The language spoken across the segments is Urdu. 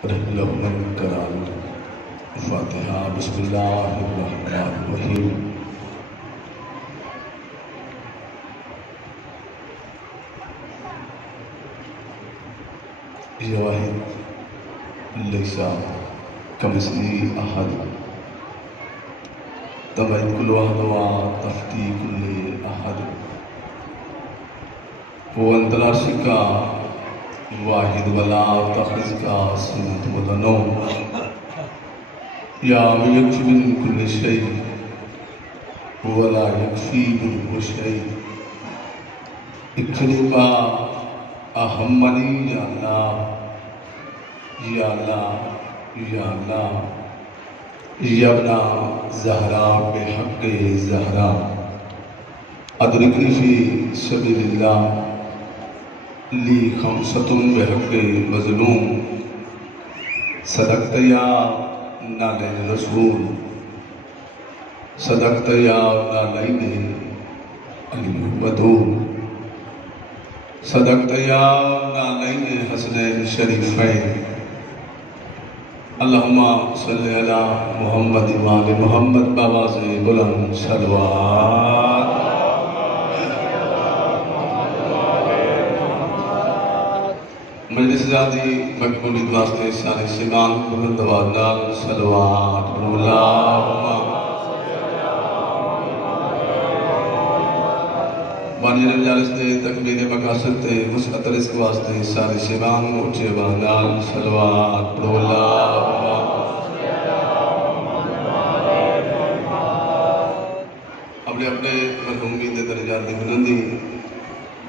رحلہ من کرال فاتحہ بسم اللہ الرحمن الرحیم یا واحد لیسا کمثلہ احد تبعید کل واحد و تفتی کل احد وہ انتراشی کا واحد ولا تخرج کا سنت مدنو یا یکفی من کل شیء ولا یکفی منہ شیء اکفنی ما اہمنی یا اللہ یا اللہ یا اللہ یا ابن زہرا بحق زہرا ادرکنی فی سبیل اللہ لی خمسۃ بحق مظلوم صدقت یا نالین رسول صدقت یا نالین علی بدور صدقت یا نالین حسنین شریفین اللہم صلی علی محمد وآل محمد بآواز بلند صلوات مجلس زادی مقبولی واسطے سارے سیمان بلند وادنال صلوات اللہم بانی رجالس دے تکبیر مقاصد دے وسعت رزق واسطے سارے سیمان اٹھے وادنال صلوات اللہم اپنے اپنے مرحومین دے درجات دے بلندی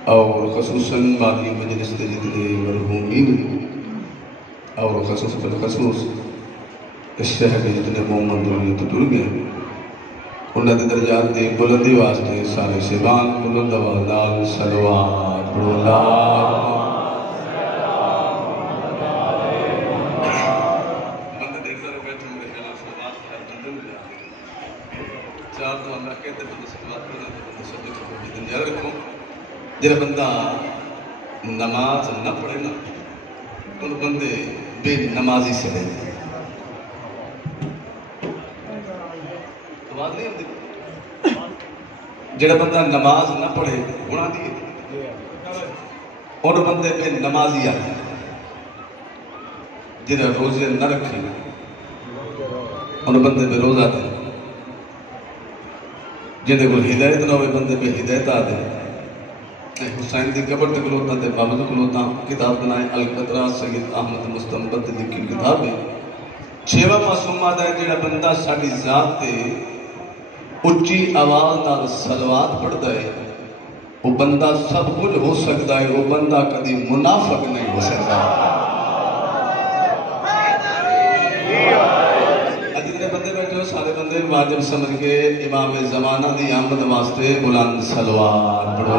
اور خصوصاً باقی مجلس دے جتنے مرحومین اور خصوص بالخصوص اس شہر کے جتنے محمد دنیا تو ٹر گئے انہاں دے درجات دے بلندی واسطے سارے سیبان بلند وادال صلوات اللہم بندہ دیکھ رہا بیٹھے میرے خلاف صلوات ہر بندے میں جاتے چاہ تو اللہ کہتے بندہ صلوات کرنے تو بندہ سب کو بھی یاد رکھو جب بندہ نماز نہ پڑھے نا ان بندے بے نمازی سے رہے آواز نہیں ہوتی جب بندہ نماز نہ پڑھے گناہ دیئے ان بندے بے نمازی آتے جب روزے نہ رکھے ان بندے بے روزہ آتے جنہیں کوئی ہدایت نہ ہوئے بندے بے ہدایت آتے حسین دی قبر تے کلوتا تے بابد کلوتا کتاب بنائے القطرہ سید احمد مستنبت لکھی کتاب ہے چھوہ معصومات ہے جڑا بندہ ساڑی ذات تے اچھی آواز نال صلوات پڑھتا ہے وہ بندہ سب کچھ ہو سکتا ہے وہ بندہ کدی منافق نہیں ہو سکتا جتنے بندے بیٹھے ہو سارے بندے واجب سمجھ کے امام زمانہ دی آمد واسطے بلند صلوات پڑھو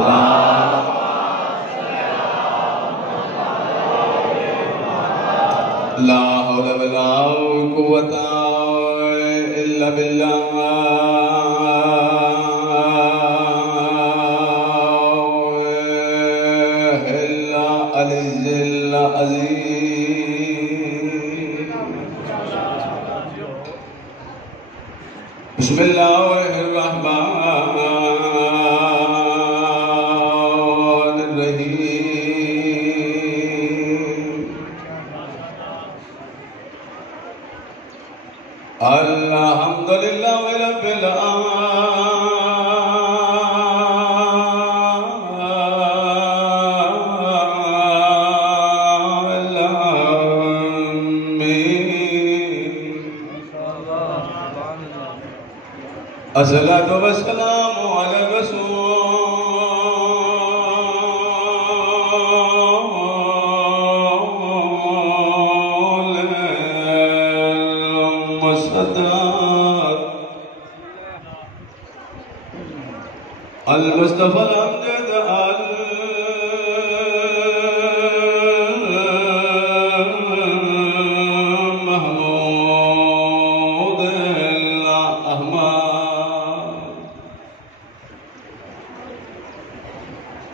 لا حول ولا قوت الا باللہ العلی العظیم بسم اللہ الرحمن الرحیم الحمدللہ رب الصلاة والسلام على الرسول المصطفى الأمجد المحمود الأحمد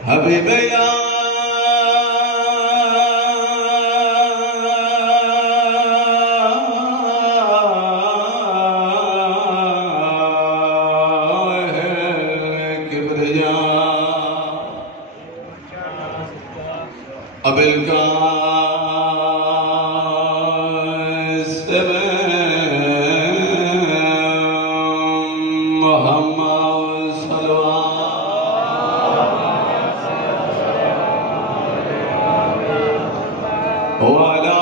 حبيب يا رشتے میں محمد صلوات وعلى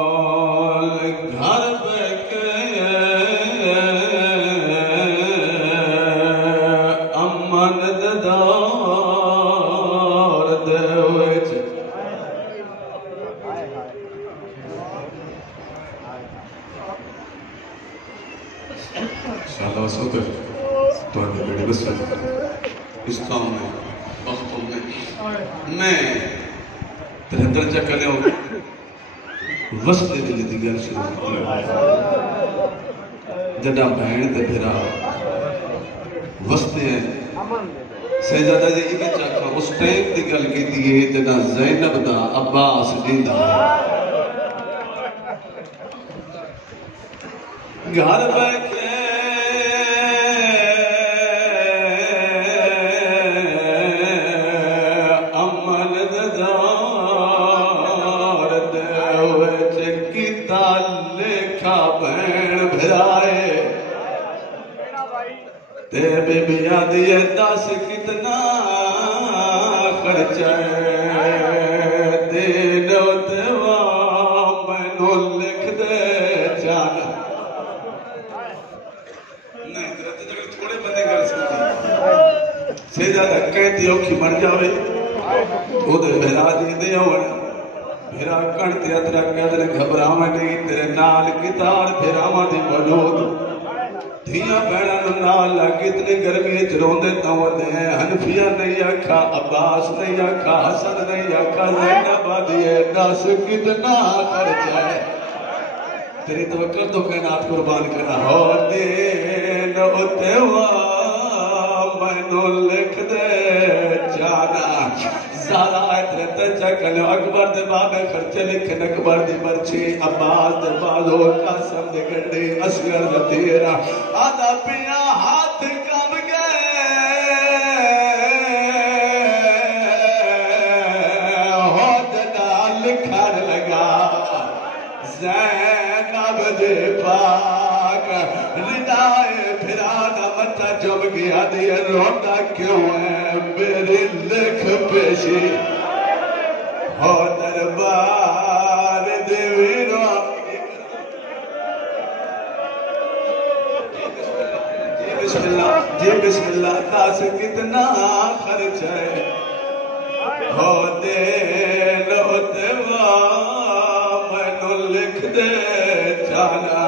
مقتول گھر بیٹھے امن دار دے وچ شالا صدر تو بیڑی بس اس کام میں وقتوں میں ترہتر چکر لے ہوگا وسط دلی دی گل شروع جڑا بہن تے پھرا وسط ہے سیدہ جی ایک چاکا اس ٹائم دی گل کی دیئے جڑا زینب دا عباس جیندہ گھر بیٹھے تے بے بیاں دیئے داس کتنا خرچہ ہے دینو دیوام میں نو لکھ دے جانا نہیں درہتے جگہ تھوڑے بندے گھر سکتے سیدہ دھکے دیو کی مر جاوے تو دے بھیرا دی دیو بھیرا کڑتے اترہ کہتے گھبرا میں نہیں تیرے نال کتار بھیرا میں دی موجود دھیاں بہنہ نال کتنے گرمی جرون دیتا ہوا دے حنفیہ نہیں آکھا عباس نہیں آکھا حسن نہیں آکھا زینب آدھیے ناس کتنا خرچہ ہے تیری توقع تو کائنات قربان کرا ہو دین ہوتے ہوا میں نو لکھ دے جانا زارا اترتے چکلو اکبر دے بابے خرچے لکھن اکبر دی مرچی عباس دے بازو قاسم دے گھڑی اسگر دے تیرا آدھا پیا ہاتھ کم گئے ہو جنا لکھن لگا زینب دے پاک ردائے پھرانا متہ جب گیا دیا روندہ کیوں ہے میری لکھ پیشی ہو دربار دیوینو جی بسم اللہ داس کتنا خرچ ہے ہو دین اتوام میں نو لکھ دے جانا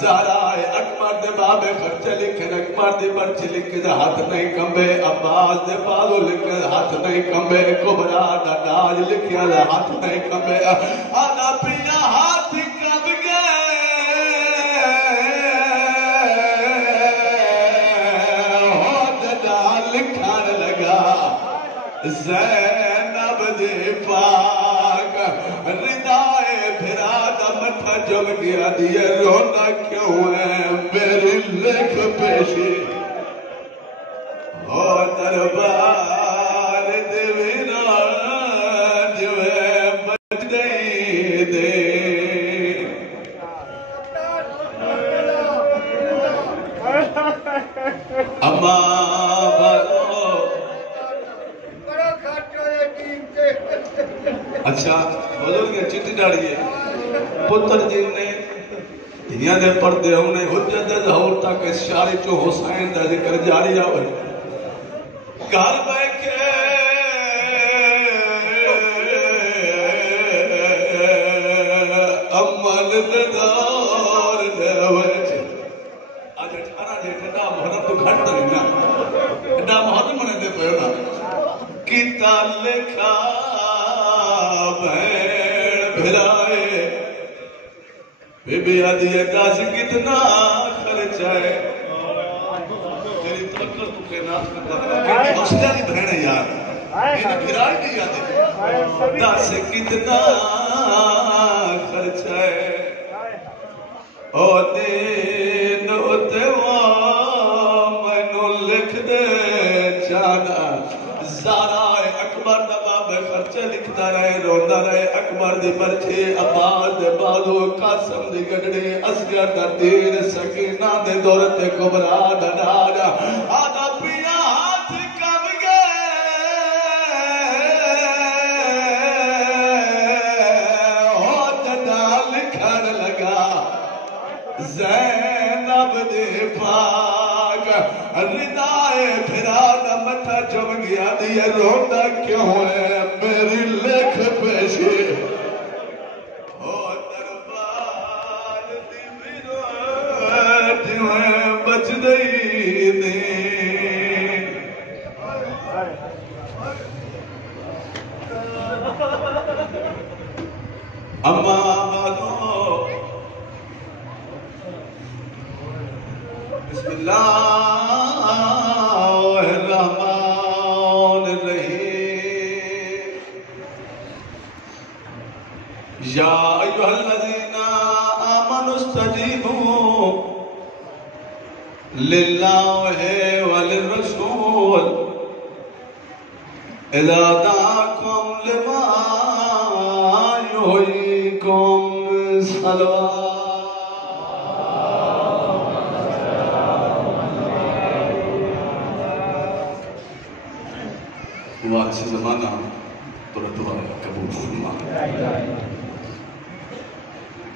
زارائے اکبر دے بابے خرچے لکھن اکبر دے برچے لکھن ہاتھ نہیں کمبے عباس دے بازو لکھن ہاتھ نہیں کمبے کبرا دا ناج لکھن ہاتھ نہیں کمبے آدھا پیا ہاتھ کم گئے ہو جدا لکھن لگا زینب دے پاک ردائے بھرا دا مٹھا جل گیا دیئے رونا کیوں ہے میری لکھ پیشی ہو دربار دیوینا جوے بچ دئی دے اما اچھا بزرگ چٹی ڈاڑیے پتر جن نے دنیا دے پردے ہونے حجت ظہور تک اس شاری چو حسین دا ذکر جاری آوے گھر بیٹھے امن دار دے وچ آج 18 دے ٹھنڈا محرم تو گھٹ نہیں نا ٹھنڈا محرم منے دے پہ نا کتا لکھا بہن بھرائے بی بی آدھی داس کتنا خرچہ ہے تیری توقع تو کے ناس میں کرنا کتنی حسنہ دی بہن ہے یار انہیں گھرائی نہیں آتے دس کتنا خرچہ ہے او دین اتوا مینو لکھ دے جانا زارا اکبر دا باب خرچہ لکھتا رہے روندہ رہے اکبر دی برچے عباس دے بالو قاسم دی گڑڑی اصغر دا تیر سکینہ دے دورت کبرا دا ڈاڑا آدھا پیا ہاتھ کب گئے ہاتھ ڈال کھڑ لگا زینب دے پاک ردائے پھرا دا متھا چم گیا دیا روندہ کیوں ہے میری لکھ پیشے او دربار دی میرا جویں بچ دئی دے اما بادو بسم اللہ الرحمن الرحیم یا ایوہ الذین آمنوا استجیبوا للہ وللرسول اذا دعاکم لما یحییکم صلوات وارث زمانہ تورا دعا قبول فرما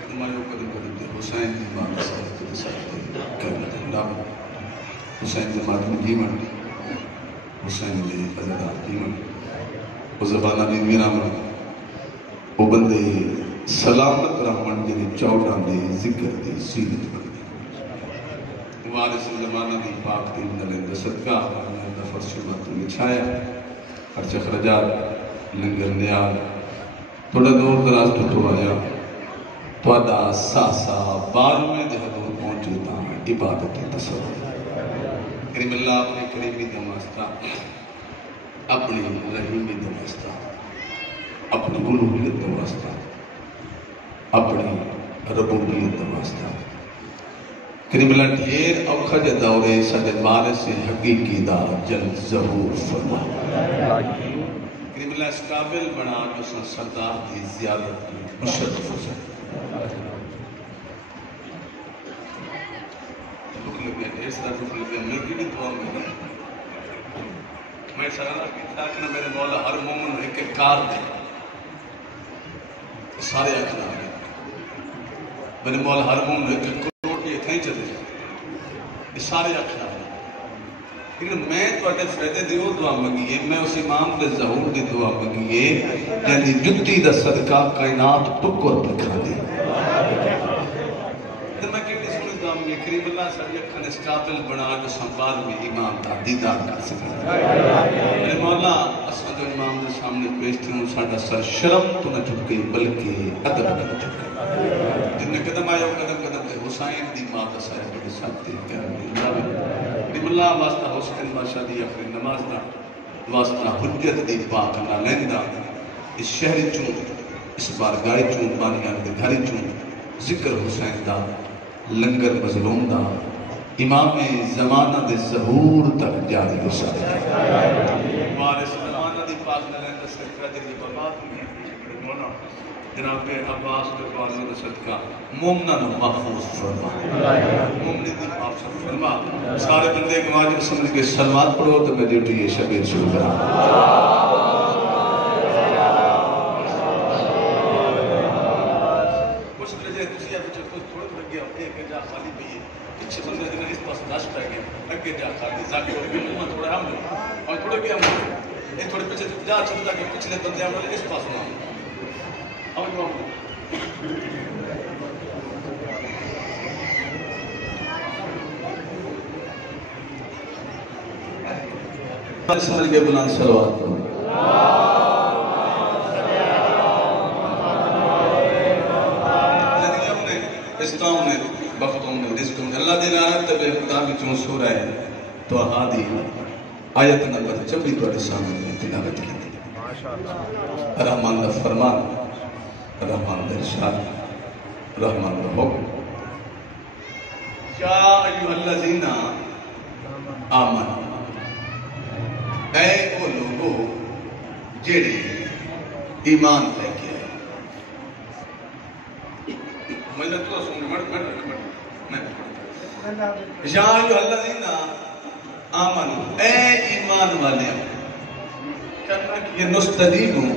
ہمارے قدم قدم دے حسین دی ماں صاحب کے ساتھ کرنا نام حسین دی ماں دی جیون حسین دی عزیزان جیون وہ زبانہ دی میرا من وہ بندے سلامت رحمن جنی چوڑا دے ذکر دے سیدت بندے وارث زمانہ دی پاک دی نلند صدقہ ہمیں فرش بات میں چھایا خرچ اخراجات لنگر نیال تھوڑا دور دراز تو آیا توڑا ساسا بارویں دے حضور پہنچے تا عبادت تصور کریم اللہ اپنی کریمی دماستا اپنی رحیمی دماستا اپنی الوہیت دماستا اپنی ربوبیت دماستا کریم اللہ ڈھیر اوکھا جا دورے سجد بارے سے حقیقی دا جلد ظہور فرما کریم اللہ اس قابل بنا جو سن سردار دی زیادت کی مشرف ہو جائے رکھ لگیا ڈھیر سارا رکھ لگیا ملکی بھی دعا میں میں سرانہ کی تاکنا میرے مولا ہر مومن ایک کار دے سارے اکھنا آگے میرے مولا ہر مومن ایک تھیں چلے یہ سارے اکھنا ہے لیکن میں تو اٹھے فیدے دیو دعا مگیے میں اس امام دے ظہور دی دعا مگیے یعنی جتی دا صدقہ کائنات ٹکر پکھا دے تو میں کہتے سنے دعا مگیے کریم اللہ ساری اکھن اس قابل بنا جو سنبار میں امام دا دیدار کر سکے میرے مولا اسمد امام دے سامنے پیش تھی ہوں ساڑھا سر شرم تو نہ چکے بلکہ ادب نہ چکے جن نے قدم آیا قدم قدم دے حسین دی ماتا صاحب بڑے ساتھ دے کرم اللہ واسطہ حسین بادشاہ دی آخری نماز دا واسطہ حجت دی پاک نہ لیندہ اس شہر چون اس بارگاہ چون بانیان دے گھر چون ذکر حسین دا لنگر مظلوم دا امام زمانہ دے ظہور تک جاری ہو سکتے وارث زمانہ دی پاک نہ لیندہ صدقہ دی برباد ہونا جناب عباس کے والد صدقہ مومنہ محفوظ فرما مومنی دی محفوظ فرما سارے بندے کے واجب سمجھ کے سلوات پڑھو تو میں ڈیوٹی یہ شبیر شروع کرا کچھ لجے دوسری ابھی چلتے تھوڑے تھوڑے گیا ایک جا خالی بھی ہے پچھے بندے دینا اس پاس داشت رہ گئے اگے جا خالی زاکی ہوئی بھی مومن تھوڑے ہم لے اور تھوڑے گیا ہم لے یہ تھوڑے پچھے جا چلتا کہ پچھلے بندے ہم لے اس پاس ہوں سمجھ کے بلند صلوات کرو زندگیوں نے استاؤں نے بختوں نے رزقوں نے اللہ دی لعنت بے خدا بھی چون سورہ ہے تو احادی آیت نمبر چپی تواڈے سامنے تلاوت کی رحمان دا فرمان رحمان دا ارشاد رحمان دا حکم یا ایھا الذین آمنوا اے او لوگو جڑے ایمان لے کے آئے میں تو سن میں یا ایھا الذین آمنوا اے ایمان والے کرنا کہ یہ نستجیب ہوں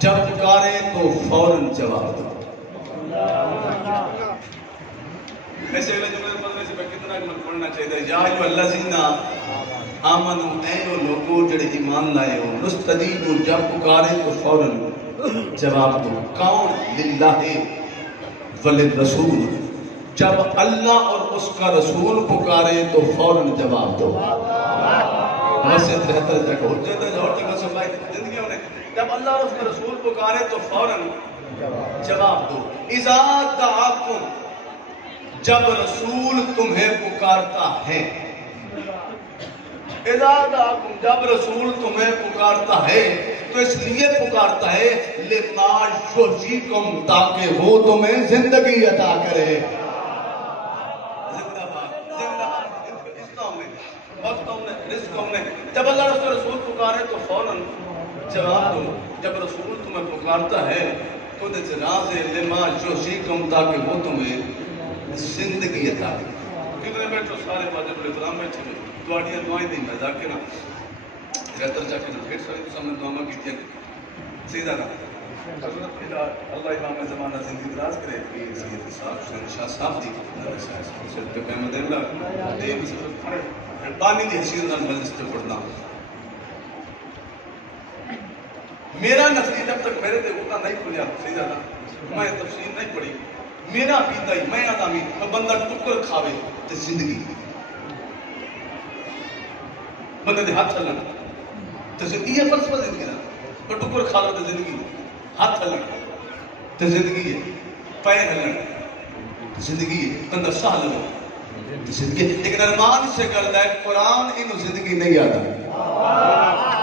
جب پکارے تو فوراً جواب دو ایسے اگلے جملے پڑھنے سے کتنا پڑھنا چاہیے یا ایھا الذین آمنوا اے وہ لوگوں جڑے ایمان لائے ہو نستجیب ہوں جب پکارے تو فوراً جواب دو کون للہ وللرسول جب اللہ اور اس کا رسول پکارے تو فوراً جواب دو ویسے 73 تک ہو جاتا ہے اور جگہ سے بھائی زندگی میں جب اللہ اور اس کا رسول پکارے تو فوراً جواب دو اذا دعاکم جب رسول تمہیں پکارتا ہے اذا دعاکم جب رسول تمہیں پکارتا ہے تو اس لیے پکارتا ہے لما یحییکم تاکہ وہ تمہیں زندگی عطا کرے جب اللہ رسول پکارے تو فوراً جواب دو جب رسول تمہیں پکارتا ہے تو راز لما یحییکم تاکہ وہ تمہیں زندگی عطا کرے کتنے بیٹھو سارے واجب الاحترام بیٹھے تواڈیاں دعائیں دیں میں جا کے نا بہتر جا کے پھر سارے سامنے دعاواں کیتیاں سیدھا نا اللہ امام زمانہ زندگی دراز کرے پیر سید صاحب حسین شاہ صاحب دی سر پہ احمد اللہ دے پانی دی حسین نال مجلس تے پڑھنا میرا نظریہ جب تک میرے دے اتنا نہیں کھلیا سیدھا نا میں تفسیر نہیں پڑھی میرا پیتا ہی میں آدمی بندہ ٹکر کھاوے تے زندگی بندے دے ہاتھ ہلن تے زندگی ہے فلسفہ زندگی نا ٹکر کھا لو تے زندگی ہاتھ ہلن تے زندگی ہے پیر ہلن تے زندگی ہے بندہ سہ لو تے زندگی لیکن ارمان سے کرتا ہے قرآن انہوں زندگی نہیں آتا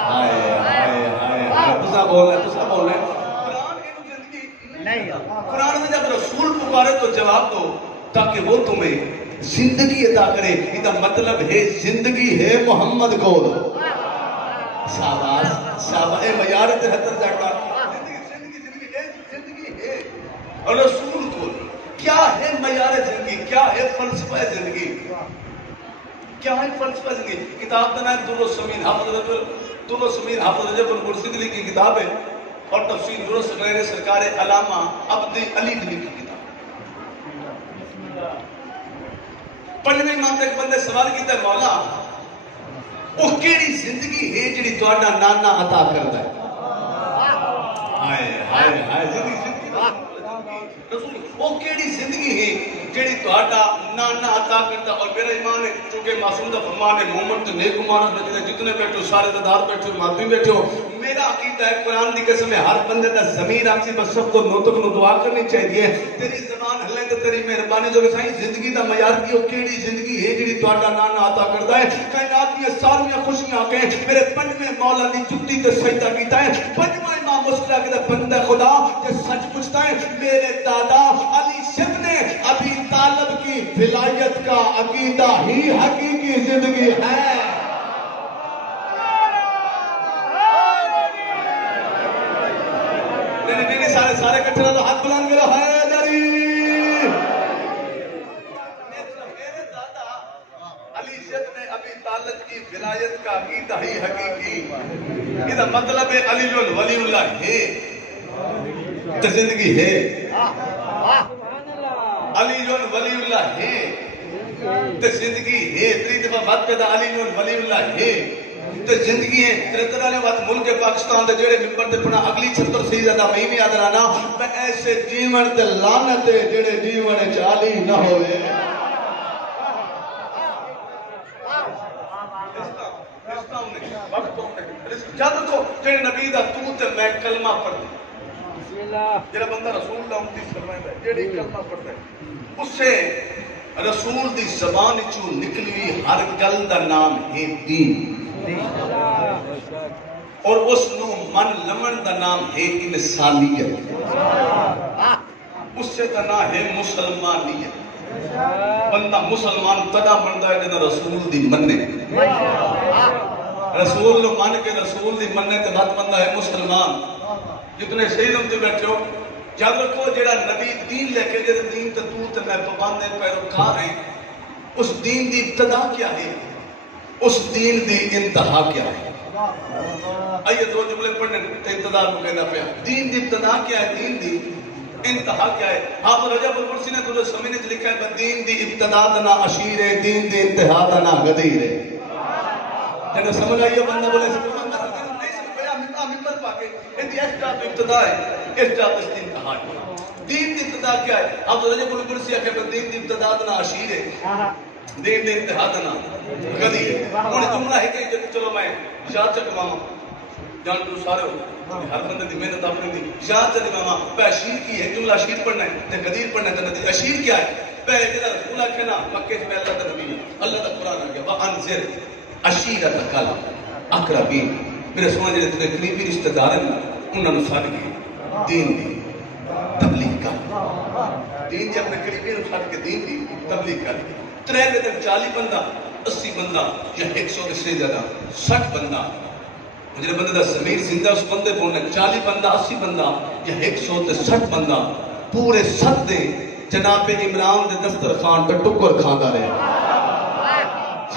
ہائے ہائے ہائے تسا بول رہے قرآن انہوں زندگی نہیں آتا قرآن سے جب رسول پکارے تو جواب دو تاکہ وہ تمہیں زندگی عطا کرے یہ مطلب ہے زندگی ہے محمد کو شاباش شاباش اے معیار تے ہتر جاتا زندگی ہے اور رسول کو کیا ہے معیار زندگی کیا ہے فلسفہ زندگی کیا ہے فلسفہ زندگی کتاب کا نام درالسمین حافظ رجب المرسد کی کتاب ہے اور تفسیر درست غیر سرکار علامہ عبد علی کی کتاب پڑھنے امام ایک بندے سوال کیتا ہے مولا وہ کیڑی زندگی ہے جڑی تہاڈا نانا عطا کردا ہے ہائے ہائے ہائے زندگی رسول وہ کیڑی زندگی ہے جڑی تہاڈا نانا عطا کردا اور میرا ایمان ہے چونکہ معصوم دا فرمان ہے مومن تے نیک گمان جتنے بیٹھو سارے دار بیٹھو ماتمی بیٹھو میرا عقیدہ ہے قرآن دی قسم ہے ہر بندے دا ضمیر آپسی بس سب کو نوتک نو دعا کرنی چاہیے تیری زبان ہلے تے تیری مہربانی جو کہ سائیں زندگی دا معیار کی وہ کیڑی زندگی ہے جڑی تہاڈا نانا عطا کردا ہے کائنات دی ساریاں خوشیاں کہ میرے پنجویں مولا دی جُتی تے سجدہ کیتا ہے پنجواں امام مسکرا کے بندہ خدا کہ سچ پوچھتا ہے میرے دادا علی شب نے ابھی طالب کی ولایت کا عقیدہ ہی حقیقی زندگی ہے سارے کٹھے تو ہاتھ بلند کرو ہے دری میرے دادا علی شب نے ابھی طالب کی ولایت کا عقیدہ ہی حقیقی یہ مطلب ہے علی ولی اللہ ہے تو زندگی ہے علی ولی اللہ ہے تو زندگی ہے تری دفعہ بات پیدا علی ولی اللہ ہے تو زندگی ہے ترتر آنے بات ملک پاکستان دے جڑے ممبر دے پڑھا اگلی 76 سی زیادہ مہینے آدھر آنا میں ایسے جیون تے لانت دے جڑے جیون چالی نہ ہوئے جب تو جڑے نبی دا تو تے میں کلمہ پڑھ دیں جڑا بندہ رسول اللہ امتی فرمائے ہے جڑی کلمہ پڑھتا ہے اس سے رسول دی زبان چوں نکلی ہر گل دا نام ہے دین اور اس نو من لمن دا نام ہے انسانیت، اس سے دا نام ہے مسلمانیت۔ بندہ مسلمان تدا بندہ ہے جنہا رسول دی مننے، رسول نو مان کے رسول دی مننے تے بات بندہ ہے مسلمان۔ جتنے شہیدوں تے بیٹھے ہو یاد رکھو جڑا نبی دین لے کے جڑا دین تے تو تے میں پابند پیروکار ہیں، اس دین دی ابتدا کیا ہے، اس دین دی انتہا کیا ہے؟ آئیے دو جملے پڑھنے تے ابتدا کو کہنا پیا۔ دین دی ابتدا کیا ہے، دین دی انتہا کیا ہے؟ آپ رجب القرسی نے تو سمینے چ لکھا ہے دین دی ابتدا دنا عشیر ہے، دین دی انتہا دنا غدیر ہے۔ جنہیں سمجھ آئیے بندہ بولے ابتدا ہے، اس جات اس دین انتہا ہے۔ دین دی ابتدا کیا ہے؟ آپ رجب القرسی کہ دین دی ابتدا دنا عشیر ہے، دین دی انتہا دنا غدیر ہے۔ انہیں جملہ ہے کہ چلو میں یاد چک ماما جان تو سارے ہو، ہر بندے دی محنت اپنی دی یاد چک ماما پہ اشیر کی ہے، جملہ اشیر پڑھنا ہے تے غدیر پڑھنا ہے تے اشیر کیا ہے؟ پہ جنہ رسول آکھے نا مکہ سے اللہ تا نبی اللہ تا قرآن آگیا وَأَنزِرْ عَشِيرَتَكَ الْأَقْرَبِينَ، میرے سونا جنہیں تیرے قریبی رشتہ دار ہیں انہوں نے ساتھ کی دین دی تبلیغ کر، دین جب اپنے قریبی نے ساتھ کے دین دی تبلیغ کر۔ 3 دن 40 بندہ 80 بندہ یا 100 سے زیادہ 60 بندہ جنہیں بندہ دا ضمیر زندہ اس بندے بولنے 40 بندہ 80 بندہ یا 100 سے 60 بندہ پورے 7 دے جناب عمران دے دسترخوان تے ٹکر کھاندا رہے۔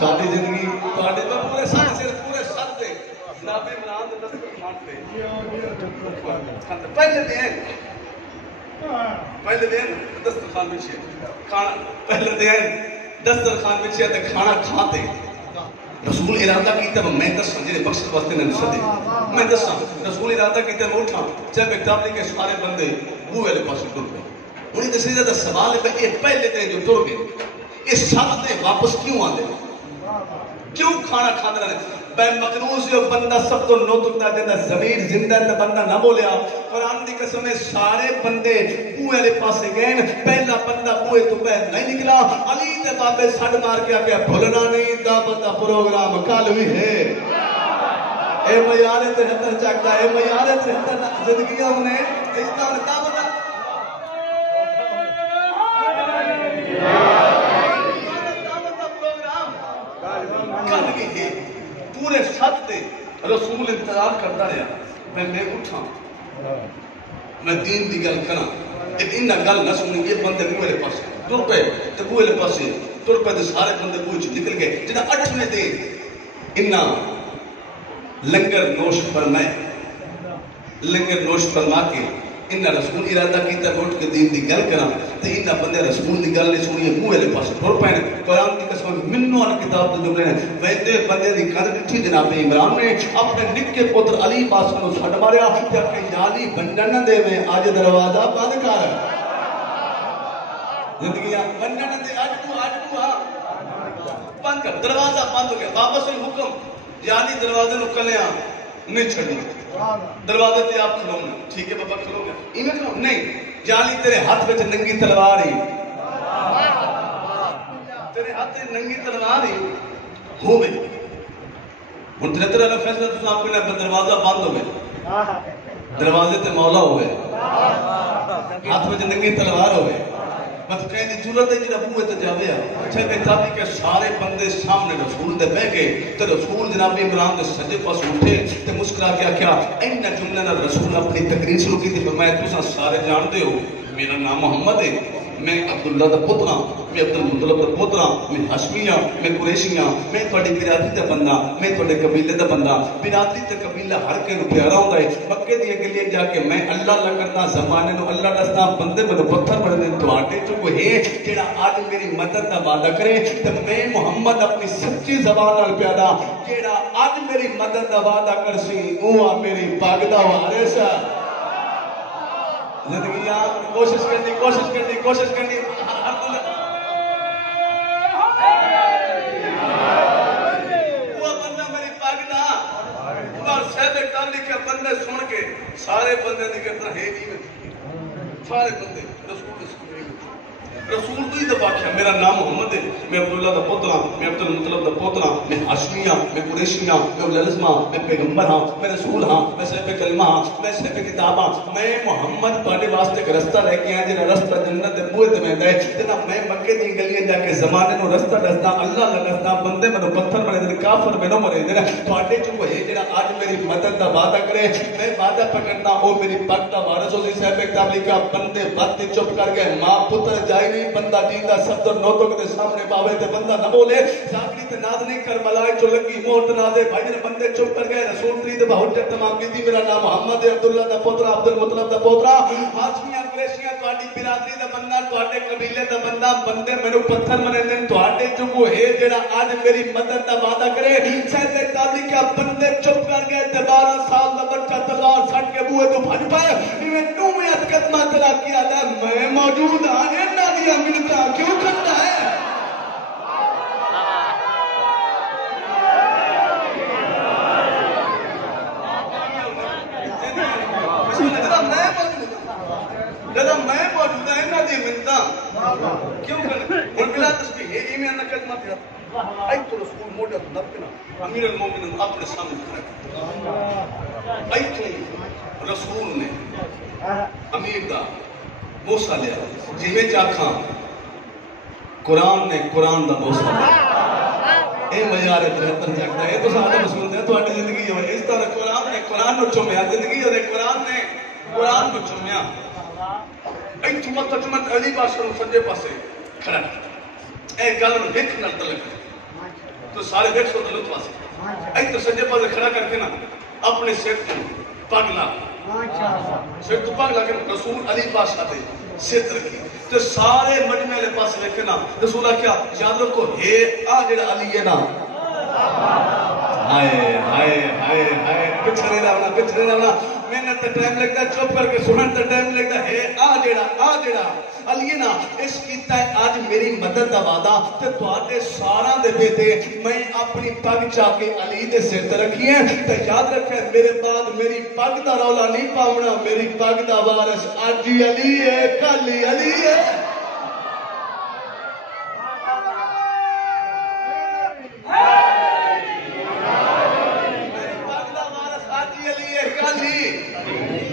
ساری زندگی تواڈے تے پورے 7 دے جناب عمران دے دسترخوان تے پہلے دن دسترخوان بچھے کھانا، پہلے دن دسترخوان بچھے تے کھانا کھاتے رسول ارادہ کیتا میں دساں جے بخشت واسطے نے سدے میں دساں رسول ارادہ کیتا میں اٹھاں جب کتاب لے کے سارے بندے وہ والے پاس ٹر گئے۔ انہیں دسے دا سوال ہے کہ پہلے دن جو ٹر گئے یہ سب دے واپس کیوں آندے، کیوں کھانا کھاندے رہے؟ بے مقروض جو بندہ سب تو نوتکتا جنہ ضمیر زندہ ہے بندہ نہ بولیا۔ قرآن دی قسم ہے سارے بندے بوئے لے پاسے گئے، پہلا بندہ بوئے تو پہل نہیں نکلا۔ علی دے بابے سڑ مار کے آگیا بھولنا نہیں دعوت دا پروگرام کل بھی ہے۔ اے میارے تے ہتر چاکتا اے میارے تے ہتر زندگیاں انہیں رشتہ انہیں دعوت دا کل بھی ہے۔ پورے 7 دے رسول انتظار کرتا رہا میں اٹھاں میں دین دی گل کراں جب انہاں گل نہ سنی یہ بندے بوئے لے پاسے ٹر پے تے بوئے لے پاسے ٹر پے تے سارے بندے بوئے چ نکل گئے۔ جدہ 8ویں دن انہاں لنگر نوش فرمائے، لنگر نوش فرما کے انہاں رسول ارادہ کیتا اٹھ کے دین دی گل کراں تے انہاں بندے رسول دی گل نہیں سنی بوئے لے پاسے ٹر پے۔ قرآن کی قسم منو ان کتاب تے جملے نے ویندے بندے دی قدر ڈٹھی جناب عمران نے اپنے نکے پتر علی پاس نو چھڈ ماریا تے اپنے یاری بنڈن نہ دیویں اج دروازہ بند کر زندگیاں بنڈن دے اج تو بند کر دروازہ بند ہو گیا۔ واپس حکم یعنی دروازے نو کلیاں نہیں چھڈی دروازے تے آپ کھلونا ٹھیک ہے بابا کھلو گے ایویں کھلو نہیں یعنی تیرے ہاتھ وچ ننگی تلوار ہی تیرے ہاتھ ننگی تلوار ہی ہوے ہن تیرے اللہ فیصلہ تو آپ کو دروازہ بند ہو گئے دروازے تے مولا ہوئے ہاتھ وچ ننگی تلوار ہوئے بس کہیں دی ضرورت ہے جڑا بوئے تے جاوے چھے میں تابی کے سارے بندے سامنے رسول دے بہ گئے تے رسول جناب عمران دے سجے پاس اٹھے تے مسکرا کے کیا ان جملے نال رسول اپنی تقریر شروع کی تھی فرمایا تساں سارے جانتے ہو میرا نام محمد ہے میں عبداللہ دا پترا میں عبد المطلب دا پترا میں ہاشمیاں میں قریشیاں میں تواڈی برادری دا بندہ میں تواڈے قبیلے دا بندہ برادری تے قبیلہ ہر کے نو پیارا ہوندا ہے مکے دی گلیاں جا کے میں اللہ اللہ کردا زمانے نو اللہ دسدا بندے مینوں پتھر بڑھنے تواڈے چ کوئی ہے جڑا اج میری مدد دا وعدہ کرے تے میں محمد اپنی سچی زبان نال پیارا جڑا اج میری مدد دا وعدہ کرسی اوہ میری پاگ دا وارث زندگیاں کوشش کرنی وہ بندہ میری پاگنا اور صاحب کام لکھا بندے سن کے سارے بندے نے کہتا ہے نہیں سارے بندے رسول تو ہی دبا کیا میرا نام محمد ہے، میں عبداللہ دا پوترا، میں عبد المطلب دا پوترا، میں ہاشمی ہاں، میں قریشی ہاں، میں الازم ہاں، میں پیغمبر ہاں، میں رسول ہاں، میں صاحب کلمہ ہاں، میں صاحب کتاب ہاں، میں محمد تواڈے واسطے ایک رستہ لے کے آیا جڑا رستہ جنت دے بوئے تے ویندا ہے، جناب میں مکے دی گلیاں جا کے زمانے نو رستہ دسدا، اللہ دا رستہ، بندے مینوں پتھر مرے دے، کافر مینوں مرے دے، تواڈے چ کوئی جڑا اج میری مدد دا وعدہ کرے، میں وعدہ پکڑدا او میری پاک دا وارث ہو سی، صاحب کتاب لکھا بندے بات چپ کر گئے، ماں پتر جائے نہیں، بندہ جیندا صدر نوتوں کے سامنے پاوے تے بندہ نہ بولے، زاکری تے ناز نہیں کربلا چ لگی موت نازے بھائی نے بندے چپ کر گئے، رسول دی تے حجت تمام کیتی، میرا نام محمد ہے، عبداللہ دا پوترا، عبد المطلب دا پوترا، ہاشمیاں قریشیاں تواڈی برادری دا بندہ، تواڈے قبیلے دا بندہ، بندے مینوں پتھر مرے نے، تواڈے چ کوئی ہے جڑا اج میری مدد دا وعدہ کرے، صاحب تعالی کا بندے چپ کر گئے تے 12 سال دا بچہ تلوار سٹ کے بوئے تو بھج پائے، ایویں تو میں قدمہ تلا کیا تھا، میں موجود ہاں، انہاں دی منتاں کیوں کرتا ہے؟ جب میں موجود ہوں انہاں دی منتاں کیوں کرنا؟ ہن بلا تسبیح ایویں نہ قدمہ تلا ائی تو رسول موڈا تو نپنا امیر المومنین اپنے سامنے کھڑا ائی تو رسول نے امیر دا بوسا لیا جی میں چاکھاں قرآن نے قرآن دا بوسا لیا اے معیار 73 چاکتا ہے تو سارے رسول نے تو آٹی زندگی ہوئے اس طرح قرآن نے قرآن نو چومیا زندگی ہوئے قرآن نے قرآن نو چومیا اے تو مت چمت علی باشر سجے پاسے کھڑا اے گل نو دیکھ نال تلک تو سارے دیکھ سو دلت واسے اے تو سجے پاسے کھڑا کر کے نا اپنے سر کو پگ لا سر تو پگ لا کے رسول علی باشر دے سر رکھی تو سارے مجمع لے پاس دیکھے نا رسولہ کیا یاد رکھو ہے آج علی ہے نا ہائے ہائے ہائے ہائے پچھڑے لاؤنا محنت تا ٹائم لگتا ہے چپ کر کے سنن تا ٹائم لگتا ہے آ جڑا علی نا اس کیتا ہے آج میری مدد دا وعدہ تے تواڈے سارا دے بیٹے میں اپنی پگ چا کے علی دے سر تے رکھی ہے تے یاد رکھے میرے بعد میری پگ دا رولا نہیں پاونا میری پگ دا وارث اج علی ہے کل علی ہے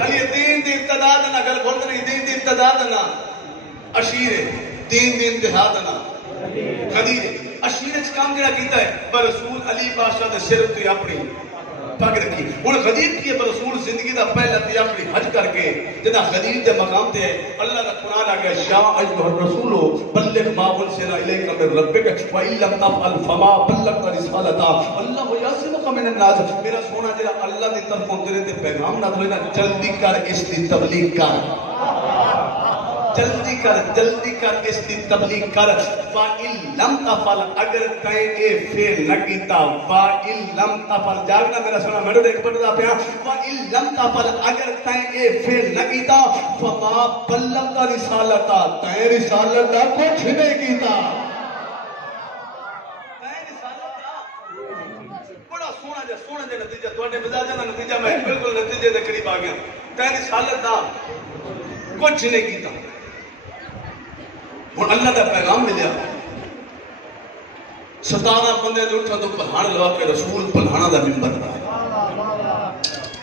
علی دین دی ابتدا دنا گل بولت نہیں دین دی ابتدا دنا اشیر دین دی انتہا دنا خدیر اشیر اچ کام جڑا کیتا ہے پر رسول علی بادشاہ دے سر تے اپنی پگ رکھی ہن خدیر کی پر رسول زندگی دا پہلا تے آخری حج کر کے جدا خدیر دے مقام تے اللہ دا قرآن آ گیا یا ایھا الرسول بلغ ما انزل الیک من ربک وان لم تفعل فما بلغت رسالتا اللہ یعصمک من الناس میرا سونا جڑا اللہ دی طرفوں تیرے تے پیغام نازل ہوئے نا جلدی کر اس دی تبلیغ کر جلدی کر اس دی تبلیغ کر فَإِن لَمْ تَفَعْلْ اگر تائیں اے فعل نہ کیتا فَإِن لَمْ تَفَعْل جاگنا میرا سنا میرے دیکھ پڑھتا پیا فَإِن لَمْ تَفَعْل اگر تائیں اے فعل نہ کیتا فَمَا بَلَّغْتَ رِسَالَتَا تائیں رسالت دا کچھ نہیں کیتا بڑا سونا جا نتیجہ تواڈے مزاجاں دا نتیجہ میں بالکل نتیجے دے قریب آ گیا تائیں رسالت دا کچھ نہیں کیتا اور اللہ کا پیغام ملیا 17 بندے دے اٹھا تو پلہان لوا کے رسول پلہانہ دا ممبر دا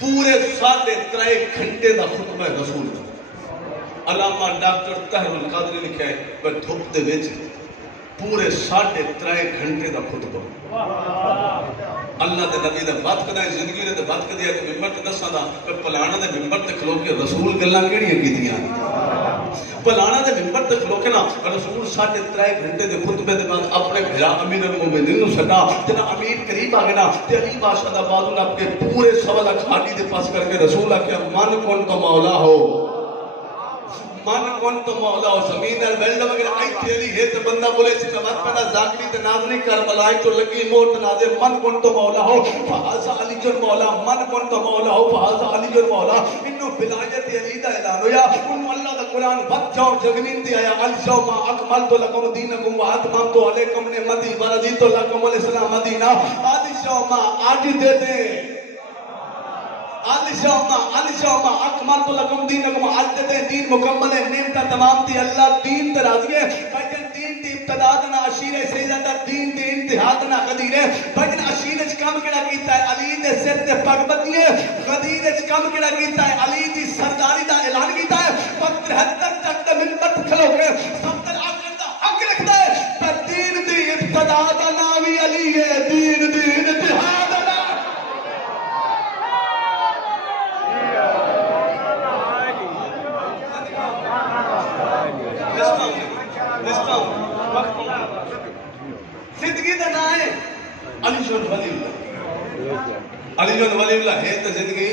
پورے 3.5 گھنٹے دا خطبہ رسول دا علامہ ڈاکٹر طاہر القادری لکھا ہے پر دھوپ دے وچ پورے 3.5 گھنٹے دا خطبہ اللہ دے نبی دا بات کدا ہے زندگی دے بات کدی ہے ممبر تے دساں دا پر پلہانہ دے ممبر تے کھلو کے رسول گلاں کیڑیاں کیتیاں پلانا دے ممبر تے کھلو کے نا رسول 3.5 گھنٹے دے خطبے دے بعد اپنے بھرا امیر المومنین نو سدا جنا امیر قریب آ گیا نا تے علی بادشاہ دا بازو نہ اپنے پورے سوال کھاٹی دے پاس کر کے رسول آ کے من کون تو مولا ہو من کون تو مولا ہو زمین در بیلڈ وغیرہ آئی تھیلی ہے تو بندہ بولے سی جماعت پہنا زاکری تے نازنی کربلائی تو لگی موت نازے من کون تو مولا ہو فحاظہ علی جن مولا من کون تو مولا ہو فحاظہ علی جن مولا انہوں بلایت علی دا اعلان ہویا انہوں اللہ دا قرآن بچ جاؤ جگنین دی آیا الشوم اکمل تو لکم دینکم و اتمام تو علیکم نعمتی ورضیت لکم الاسلام دینہ آدھی شوم آج دے دیں آج الشوما اکملت لکم دینکم، آج دے دین مکمل ہے، نعمت تمام تھی، اللہ دین تے راضی ہے۔ بھائی دین دی ابتدا دنا عشیر سیدہ دین دی انتہا دنا غدیر ہے۔ بھائی عشیر وچ کم کیڑا کیتا ہے؟ علی دے سر تے پگ بندی ہے۔ غدیر وچ کم کیڑا کیتا ہے؟ علی دی سرداری دا اعلان کیتا ہے۔ 73 تک منبر تے کھلو کے 70 آخر دا حق رکھدا ہے۔ پر دین دی ابتدا دا نام ہی علی ہے، دین دی انتہا دا نام زندگی دا نام ہے علی جون ولی اللہ۔ علی جون ولی اللہ ہے تو زندگی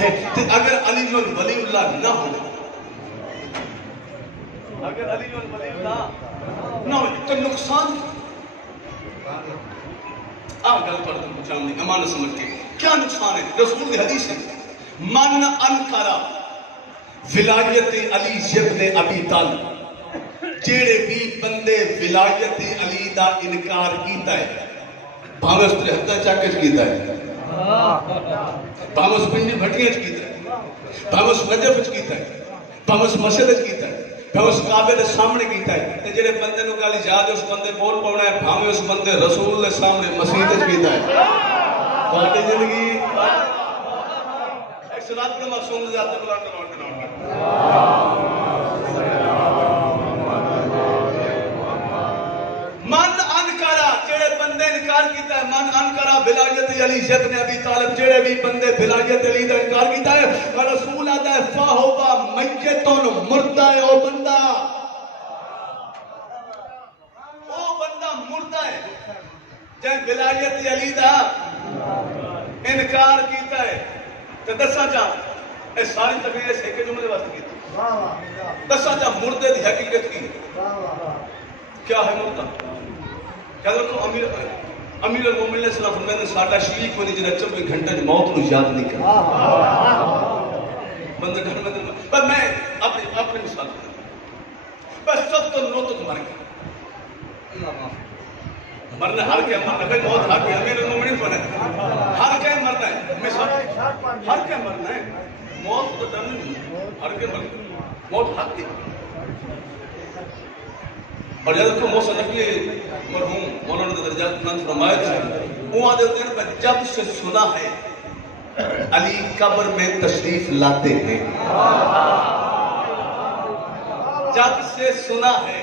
ہے۔ اگر علی جون ولی اللہ نہ ہو، اگر علی جون ولی اللہ نہ ہو تو نقصان آپ گل پر تم پچھام نہیں امانت سمجھ کے کیا نقصان ہے؟ رسول کی حدیث ہے من انکرا ولایت علی ابن ابی طالب، جیڑے بھی بندے ولایت علی دا انکار کیتا ہے، بھاوے اس طرح حدہ چاکش کیتا ہے، بھاوے اس پنجی بھٹیاں کیتا ہے، بھاوے اس نجف کیتا ہے، بھاوے اس مسجد کیتا ہے، بھاوے اس کعبے دے سامنے کیتا ہے، تے جڑے بندے نو گل یاد اس بندے بول پاونا ہے، بھاوے اس بندے رسول دے سامنے مسجد کیتا ہے۔ تہاڈی زندگی ایک صلات کے معصوم ذات کو لانا من انکارا، جڑے بندے انکار کیتا ہے، من انکارا ولایت علی ابن ابی طالب، جڑے بھی بندے ولایت علی دا انکار کیتا ہے، رسول آتا ہے فاہوا میتون، مردہ ہے او بندہ، او بندہ مردہ ہے جن ولایت علی دا انکار کیتا ہے۔ تو دسا جا اے ساری تقریر اس ایک جملے واسطے کی، دسا جا مردے دی حقیقت کی کیا ہے؟ مردہ کیا رکھو امیر المومنین علیہ السلام فرمائے نے ساڈا شریک ونی جڑا 24 گھنٹے موت نو یاد نہیں کرتا۔ بندے گھر میں پر میں اپنی مثال بس سب تو نوتک مر گیا، مرنا ہر کے مرنا بھائی موت ہر کے امیر المومنین فرمائے ہر کے مرنا ہے، مثال ہر کے مرنا ہے، موت تو ڈر نہیں، ہر کے مرنا موت ہر کے۔ اور یاد رکھو موسیٰ نبی مرحوم مولانا درجات بلند فرمائے تھے، وہ آدھے دن میں جب سے سنا ہے علی قبر میں تشریف لاتے ہیں، جب سے سنا ہے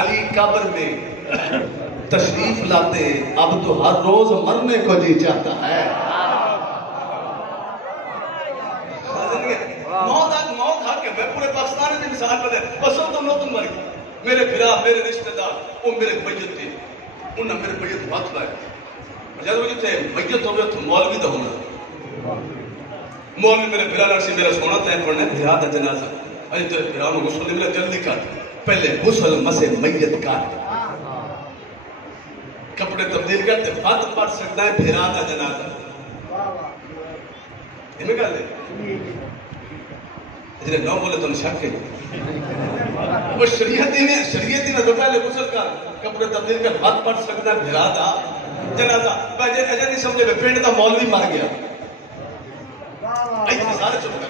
علی قبر میں تشریف لاتے ہیں، اب تو ہر روز مرنے کو جی چاہتا ہے۔ موت حق ہے، میں پورے پاکستان کی مثال پر ہے، بسوں تو نوتن مر گئی، میرے بھرا میرے رشتہ دار وہ میرے میت تھے، انہوں نے میرے میت ہاتھ لائے، جب وہ تھے میت ہو گیا تو مولوی تو ہونا، مولوی میرے بھرا لڑ سے میرا سونا تھا پڑھنے بھرا دا جنازہ، اجھے تیرے بھرا میں غسل ملا جلدی کر، پہلے غسل مسے میت کر، کپڑے تبدیل کرتے فات پڑھ سکتا ہے بھرا دا جنازہ۔ انہیں کہا لے جنہیں نو بولے تو نشک ہے، وہ شریعتی نے تو پہلے غسل کر کپڑے تبدیل کر بات پڑھ سکتا ہے بھرا دا جنازہ۔ میں اجے نہیں سمجھے میں پینڈ دا مولوی مر گیا، ایک مثال چلو گا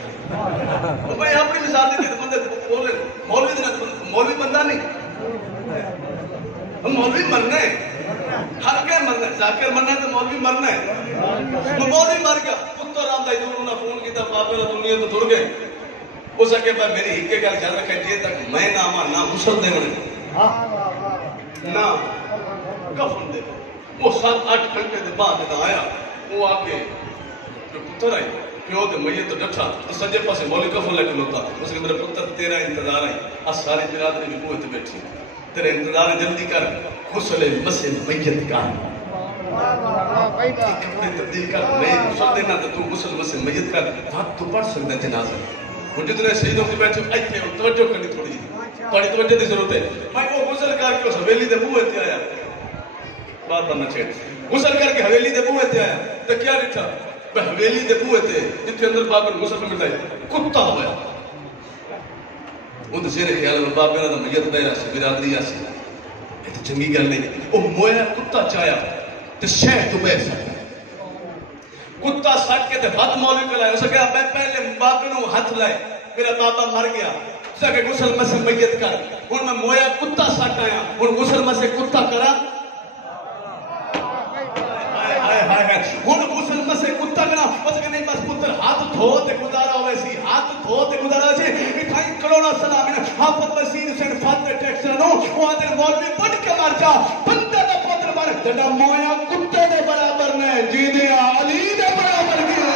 میں اپنی مثال دیتی تو بندے مولوی بندہ نہیں، مولوی مرنا ہے، ہر کے مرنا ہے، ذاکر مرنا ہے تو مولوی مرنا ہے۔ مولوی مر گیا، پتر آمدہ ہی دور انہوں فون کیتا بابے اللہ دنیا تو تر گئے، اس کے بعد میری ہکے گل یاد رکھے جی تک میں نہ آواں نہ غسل دے نہ کفن دے، وہ 7-8 گھنٹے دے بعد آیا، وہ آ کے پتر آئی پیو دے میت تو ڈٹھا تو سجے پاسے مولوی کفن لے کے لوتا، اس کے میرے پتر تیرا انتظار آئی، آج ساری برادری بھی بوئے تے بیٹھی، تیرے انتظار جلدی کر، غسل مسے میت کر، کپڑے تبدیل کر، میں غسل دینا تو غسل مسے میت کر، وقت تو پڑھ سکتا ہے جنازہ۔ وہ جتنے شہیدوں کی بیٹھے ایتھے توجہ کرنی تھوڑی تھوڑی توجہ دی ضرورت ہے۔ میں وہ غسل کر کے اس حویلی دے بوئے تے آیا، بات بننا چاہیے، غسل کر کے حویلی دے بوئے تے آیا تو کیا لکھا؟ میں حویلی دے بوئے تے جتنے اندر بابر غسل میں مٹائی کتا ہویا، وہ تو سیرے خیال میں بابر دا میت دے آسی برادری آسی، یہ تو چنگی گل نہیں، وہ مویا کتا چایا تو شہ تو بے سکتا، کتا سٹ کے ہاتھ مولوی کو لائے. اس نے کہا میں پہلے باغنوں ہاتھ لائے, میرا بابا مر گیا. اس نے کہا غسل میں سے میت کر. ہن میں مویا کتا سٹ آیا, ہن غسل میں سے کتا کرا. ہن غسل میں سے کتا کرا. اس نے نہیں بس پتر ہاتھ دھو تے گزارا ہوئے سی, ہاتھ دھو تے گزارا سی. اتھائی کروڑا سلام ہے حافظ وسیع حسین فاتح ٹیکسر نو وہ آدھر مولوی بڑھ کے مر جا بندہ دا پتر بڑھ جڑا مویا کتے دے برابر نے جی دیا علی دے برابر گیا.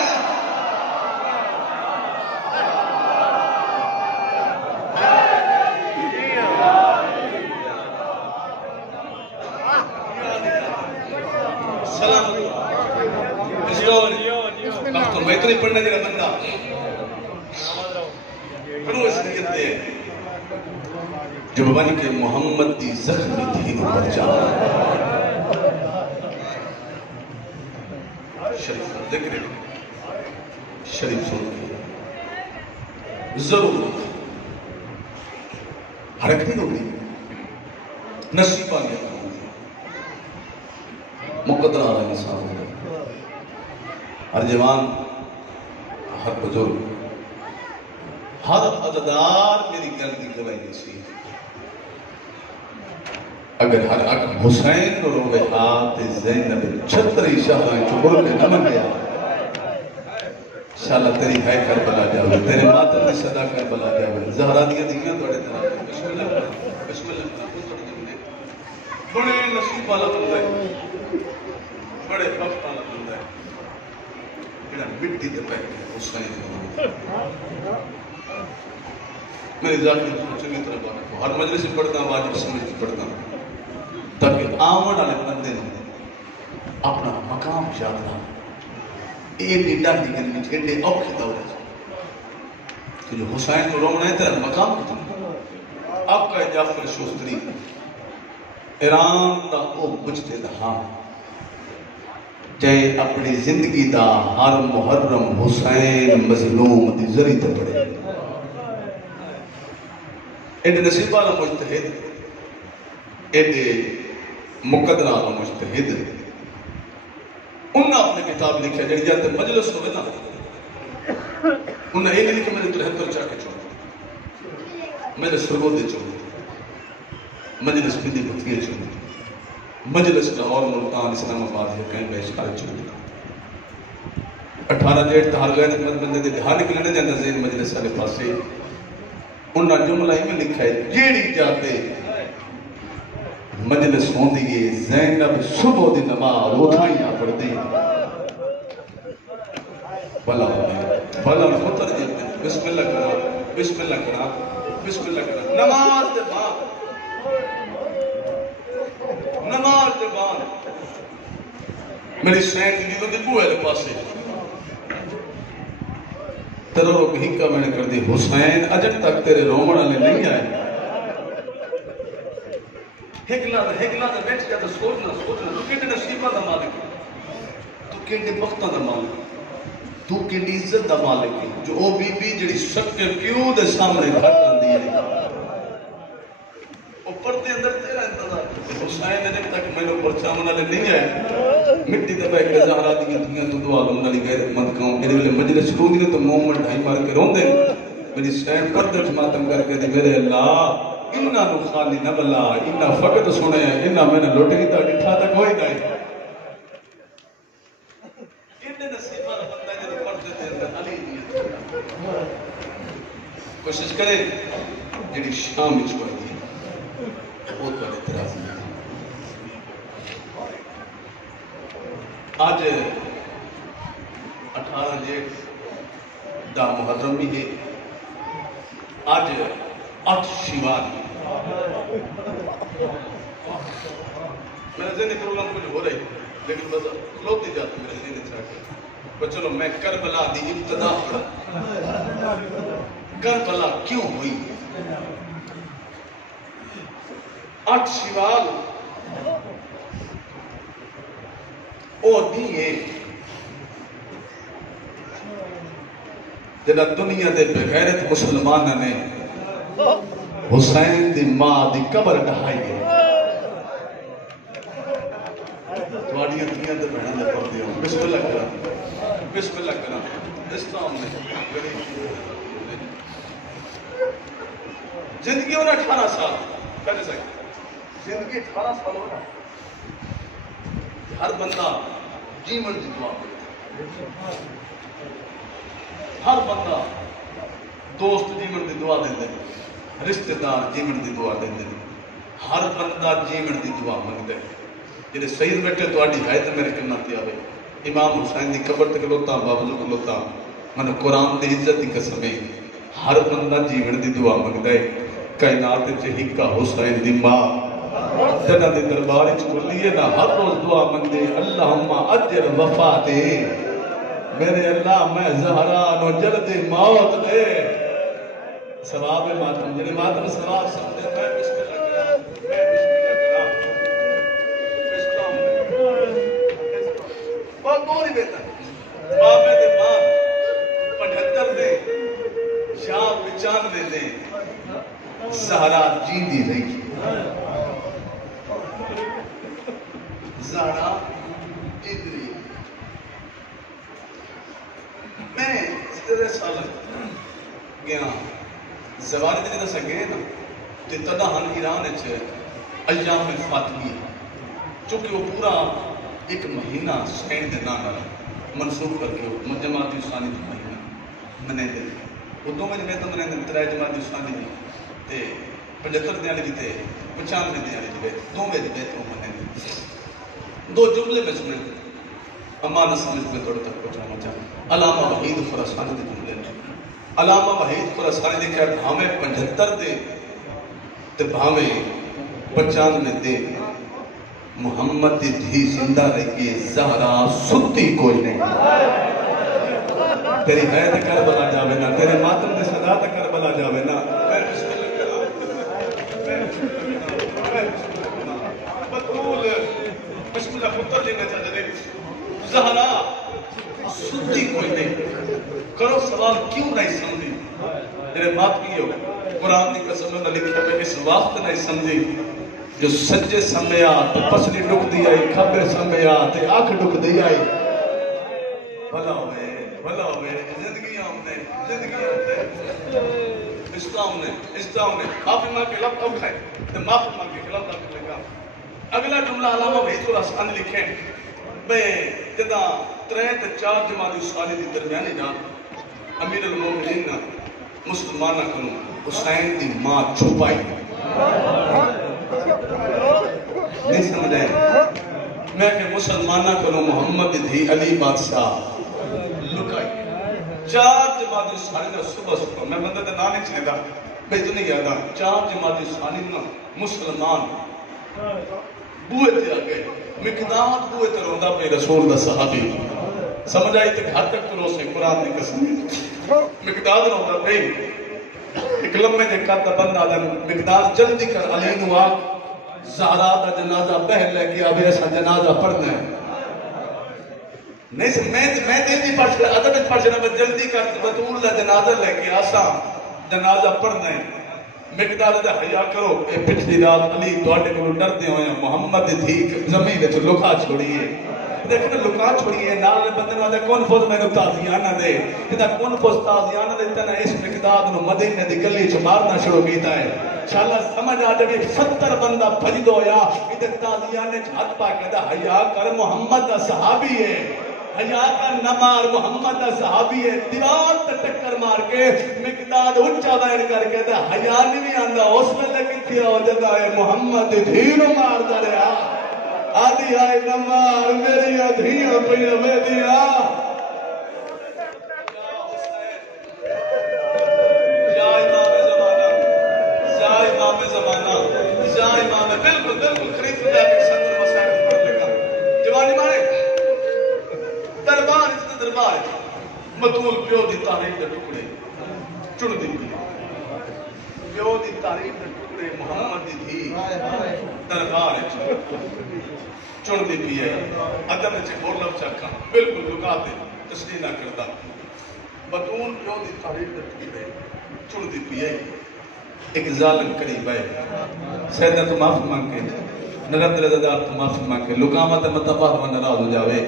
میں تو نہیں پڑھنا جڑا بندہ پڑھو اس نیت دے جو بابانی کے محمد دی زخمی دین پر جانا شریف ذکر شریف سن کے ضرور حرکت نہیں ہوگی, نصیب آ گیا, مقدر آ رہا انسان ہوگا. ہر جوان, ہر بزرگ, ہر عددار میری گل کی گواہی نہیں سی. اگر ہر اک حسین رو روے ہاتھ زینب چھتری شاہاں چبر کے نمن گیا, انشاءاللہ تیری ہے کربلا جاوے, تیرے ماتم نے صدا کربلا جاوے. زہرا دیا دیاں توڑے طرح بسم اللہ بسم اللہ. بڑے نصیب والا بندہ ہے, بڑے وقت والا بندہ ہے. مٹی دے پہ حسین میری ذاتی چنگی طرح بات کو ہر مجلس میں پڑھتا ہوں, واجب سمجھ کے پڑھتا ہوں تاکہ آمن والے بندے نے اپنا مقام یاد رہا. یہ ڈیڈا کی گل میں ایڈے اوکھے دور ہے کہ جو حسین کو رونا ہے تیرا مقام کتنا. آپ کا جعفر شوستری ایران دا او مجتہد ہاں چاہے اپنی زندگی دا ہر محرم حسین مظلوم دی ذری تے پڑے. ایڈے نصیب والا مجتہد, ایڈے مقدر والا مجتہد, انہاں اپنے کتاب لکھا جڑی جاتے مجلس ہوئے نا, انہاں یہ لکھا میرے 73 چاہ کے چھوڑ, میرے سرگودے چھوڑ, مجلس پندی بھتگے چھوڑ, مجلس لاہور ملتان اسلام آباد ہے کہیں بیش کار چھوڑ. 18 ڈیٹ تہار گئے تھے بندے دے دہار نکلنے جاندہ زین مجلس والے پاسے. انہاں جملہ ہی میں لکھا ہے جیڑی جاتے مجلس ہوں دیئے زینب صبح دی نماز اٹھائیاں پڑھ دی بلا بلا خطر دیتے بسم اللہ کرا بسم اللہ کرا بسم اللہ کرا. نماز دے بعد نماز دے بعد میری سینٹ دی تو دی بوئے لے پاسے ترورو کی ہکا میں نے کر دی حسین اجب تک تیرے رومنہ لے نہیں آئے. ہکلا دے بیٹھ جاتا سوچنا تو کیٹے نصیبہ دا مالک ہے, تو کیٹے بختہ دا مالک ہے, تو کیٹے عزت دا مالک ہے. جو او بی بی جڑی سکے پیو دے سامنے گھر کر دی ہے وہ پردے اندر تیرا انتظار. حسین اجب تک میں نے پرچامنہ لے نہیں آئے. مٹی دے بیٹھ کے زہرا دیاں تو دعا لوں نہ لگے مت کہوں میرے لئے مجلس رو دی تو مومنٹ ڈھائی مار کے رون دے میری سٹینڈ پردے ماتم کر کے دی میرے اللہ انہاں نو خالی نہ بلا انہاں فقط سنے انہاں میں نے لوٹے نہیں تا ڈٹھا تک ہوئی نہیں. انہاں نصیبہ بندہ جب پردے دے اندر علی دی کوشش کرے جڑی شام وچ ہوئی تھی بہت بڑے اعتراض میں آج 18 ڈیٹ دا محرم بھی ہے. آج 8 شوال میرے ذہنی پروگرام کچھ ہو رہے لیکن بس کھلوتی جاتا میرے ذہنی چاہتے چلو میں کربلا دی ابتدا پڑھا. کربلا کیوں ہوئی؟ 8 شوال او دیئے جنہا دنیا دے بغیرت مسلمان نے حسین دی ماں دی قبر ڈھائی گئے. تو آڈیاں دنیا دے بہن دے پڑھ دیا بسم اللہ کرا بسم اللہ کرام اسلام میں زندگی ہونا 18 سال پہلے سے زندگی 18 سال ہونا ہر بندہ جیون دی دعا ہر بندہ دوست جیون دی دعا دے رشتہ دار جیون دی دعا دے ہر بندہ جیون دی دعا منگتا ہے جی صحیح بیٹھے تاری ہے تو میرے کنا تے آئے امام حسین دی قبر تے کھلوتا بابو کھلوتا من قرآن دی عزت دی قسم ہے ہر بندہ جیون دی دعا منگتا ہے کائنات چہیکا حسین دی ماں جنہ دے دربار چکلیے نا ہر روز دعا منگتے اللہم اجر وفاتے میرے اللہ میں زہرا نو جلد موت دے ثواب ماتم جنہیں ماتم ثواب سمجھے میں بسم اللہ کرام میں بسم اللہ کرام بہت دور ہی بہتر بابے دے بعد 75 دے شاہ 95 دے زہرا جین دی رہی زہرا جین دی میں 13 سال گیا زواری دن سے گئے نا تو تدا ہن ایران ہے ایام فاطمی چونکہ وہ پورا ایک مہینہ سین دے نانا منسوخ کر کے جماعتی ثانی دا مہینہ منے دے وہ دو میں تو منے دے 3 جماعتی ثانی دی تے 75 دیاں بھی تے 95 دیاں بھی دو میں دے تو منے دے دو جملے میں سنے امانت سمجھ میں تھوڑا تک پہنچانا چاہتا علامہ وحید خراسانی دے جملے علامہ وحید خراسانی دے کہ بھامے 75 دے تے بھامے 95 دے محمد دی دھی زندہ رہی زہرا ستی کوئی نہیں تیری حید کربلا جاوے نا تیرے ماتم دے صدا تے کربلا جاوے نا میں بسم اللہ کرام بطول بسم اللہ پتر دینا چاہتے دے زہرا ستی کوئی نہیں کرو سوال کیوں نہیں سمجھی تیرے مات کی ہو قرآن دی قسم میں لکھا ہے اس وقت نہیں سمجھی جو سجے سمیا تو پسلی ڈک دی آئی کھبے سمیا تو آنکھ ڈک دی آئی بھلا ہوئے زندگی آمنے اسلام نے معافی ماں کے لفظ اب کھائے تو معافی ماں کے لفظ اب لگا اگلا جملہ علامہ وحید خراسان لکھیں میں جدا 3 تے 4 جماعتی سالی دی درمیانی جان امیر المومنین مسلمانہ کنو حسین دی ماں چھپائی نہیں سمجھے میں کہ مسلمانہ کنو محمد دی علی بادشاہ لکائی 4 جماعتی سالی دا صبح میں بندہ تے نانے چلے دا بھئی تو نہیں یادا 4 جماعتی سالی نا مسلمان بوئے تے آگئے مقداد بوئے تے روندہ پہ رسول دا صحابی سمجھ آئی تک ہر تک کرو سے قرآن دی قسم مقداد روندہ پہ ایک لمحے دے کاتا بندہ دا مقداد جلدی کر علی نوا زہرا دا جنازہ بہن لے کے اب ایسا جنازہ پڑھنا ہے نہیں میں دیتی پڑھنا عدد پڑھنا بس جلدی کر بطول دا جنازہ لے کے آسا جنازہ پڑھنا ہے مقداد دا حیاء کرو اے پچھلی رات علی دوڑے کو ڈر دے ہوئے محمد تھی زمین دے تو لکھا چھوڑیے دیکھنے لکھا چھوڑیے نال بندے نہ دے کون فوز میں نو تازیانہ دے ادھا کون فوز تازیانہ دے اتنا اس مقداد نو مدینہ دی گلی چو مارنا شروع کیتا ہے انشاءاللہ سمجھ آ جب 70 بندہ بھج دو یا ادھا تازیانہ چھت پا کے دا حیاء کر محمد دا صحابی ہے حیاء کا نمار محمد دا صحابی ہے دیوار تے ٹکر مار کے مقداد اونچا بین کر کے دا حیاء نہیں آندا اس میں لگی تھی ہو جگہ ہے محمد دھیرو مار دا رہا آدھی آئی نمار میری دھیرو پہنے میں دیا یا امام زمانہ بالکل قریب خدا کے صدر مسائل پڑھ لے گا جوانی مانے دربار مطول پیو دی تاریخ دے ٹکڑے چن دی پیو دی تاریخ دے ٹکڑے محمد دی تھی دربار چن دی پی ہے عدم چے بور لفظ چکا بالکل لکا دے تشریح نہ کرتا بطول پیو دی تاریخ دے ٹکڑے چن دی پی ہے ایک ظالم قریب ہے سیدہ تو معافی مانگ کے نرد رضادار تو معافی مانگ کے لکامت متباہ و نراض ہو جاوے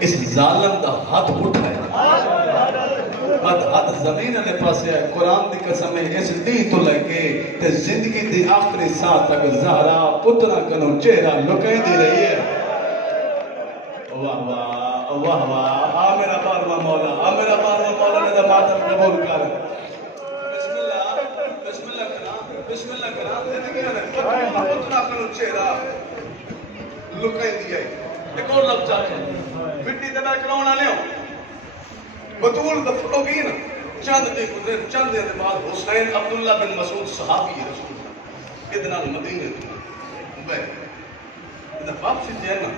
اس ظالم دا ہاتھ اٹھائے ہاتھ زمین نے پاسے ہے قرآن دی قسم ہے اس دی تو لگے تے زندگی دی آخری ساتھ تک زہرا پترا کنو چہرہ لکائی دی رہی ہے واہ واہ واہ واہ آ میرا بارواں مولا آ میرا بارواں مولا نے دا ماتم قبول کر بسم اللہ کرام زندگی نے پترا کنو چہرہ لکائی دی ہے ایک اور لفظ آتے ہیں فٹی تبا کرونا لیوں بطول دفعوں گئی نا چند دے بعد حسین عبداللہ بن مسعود صحابی رسول ادنا مدینہ بے ادھا واپسی دیا نا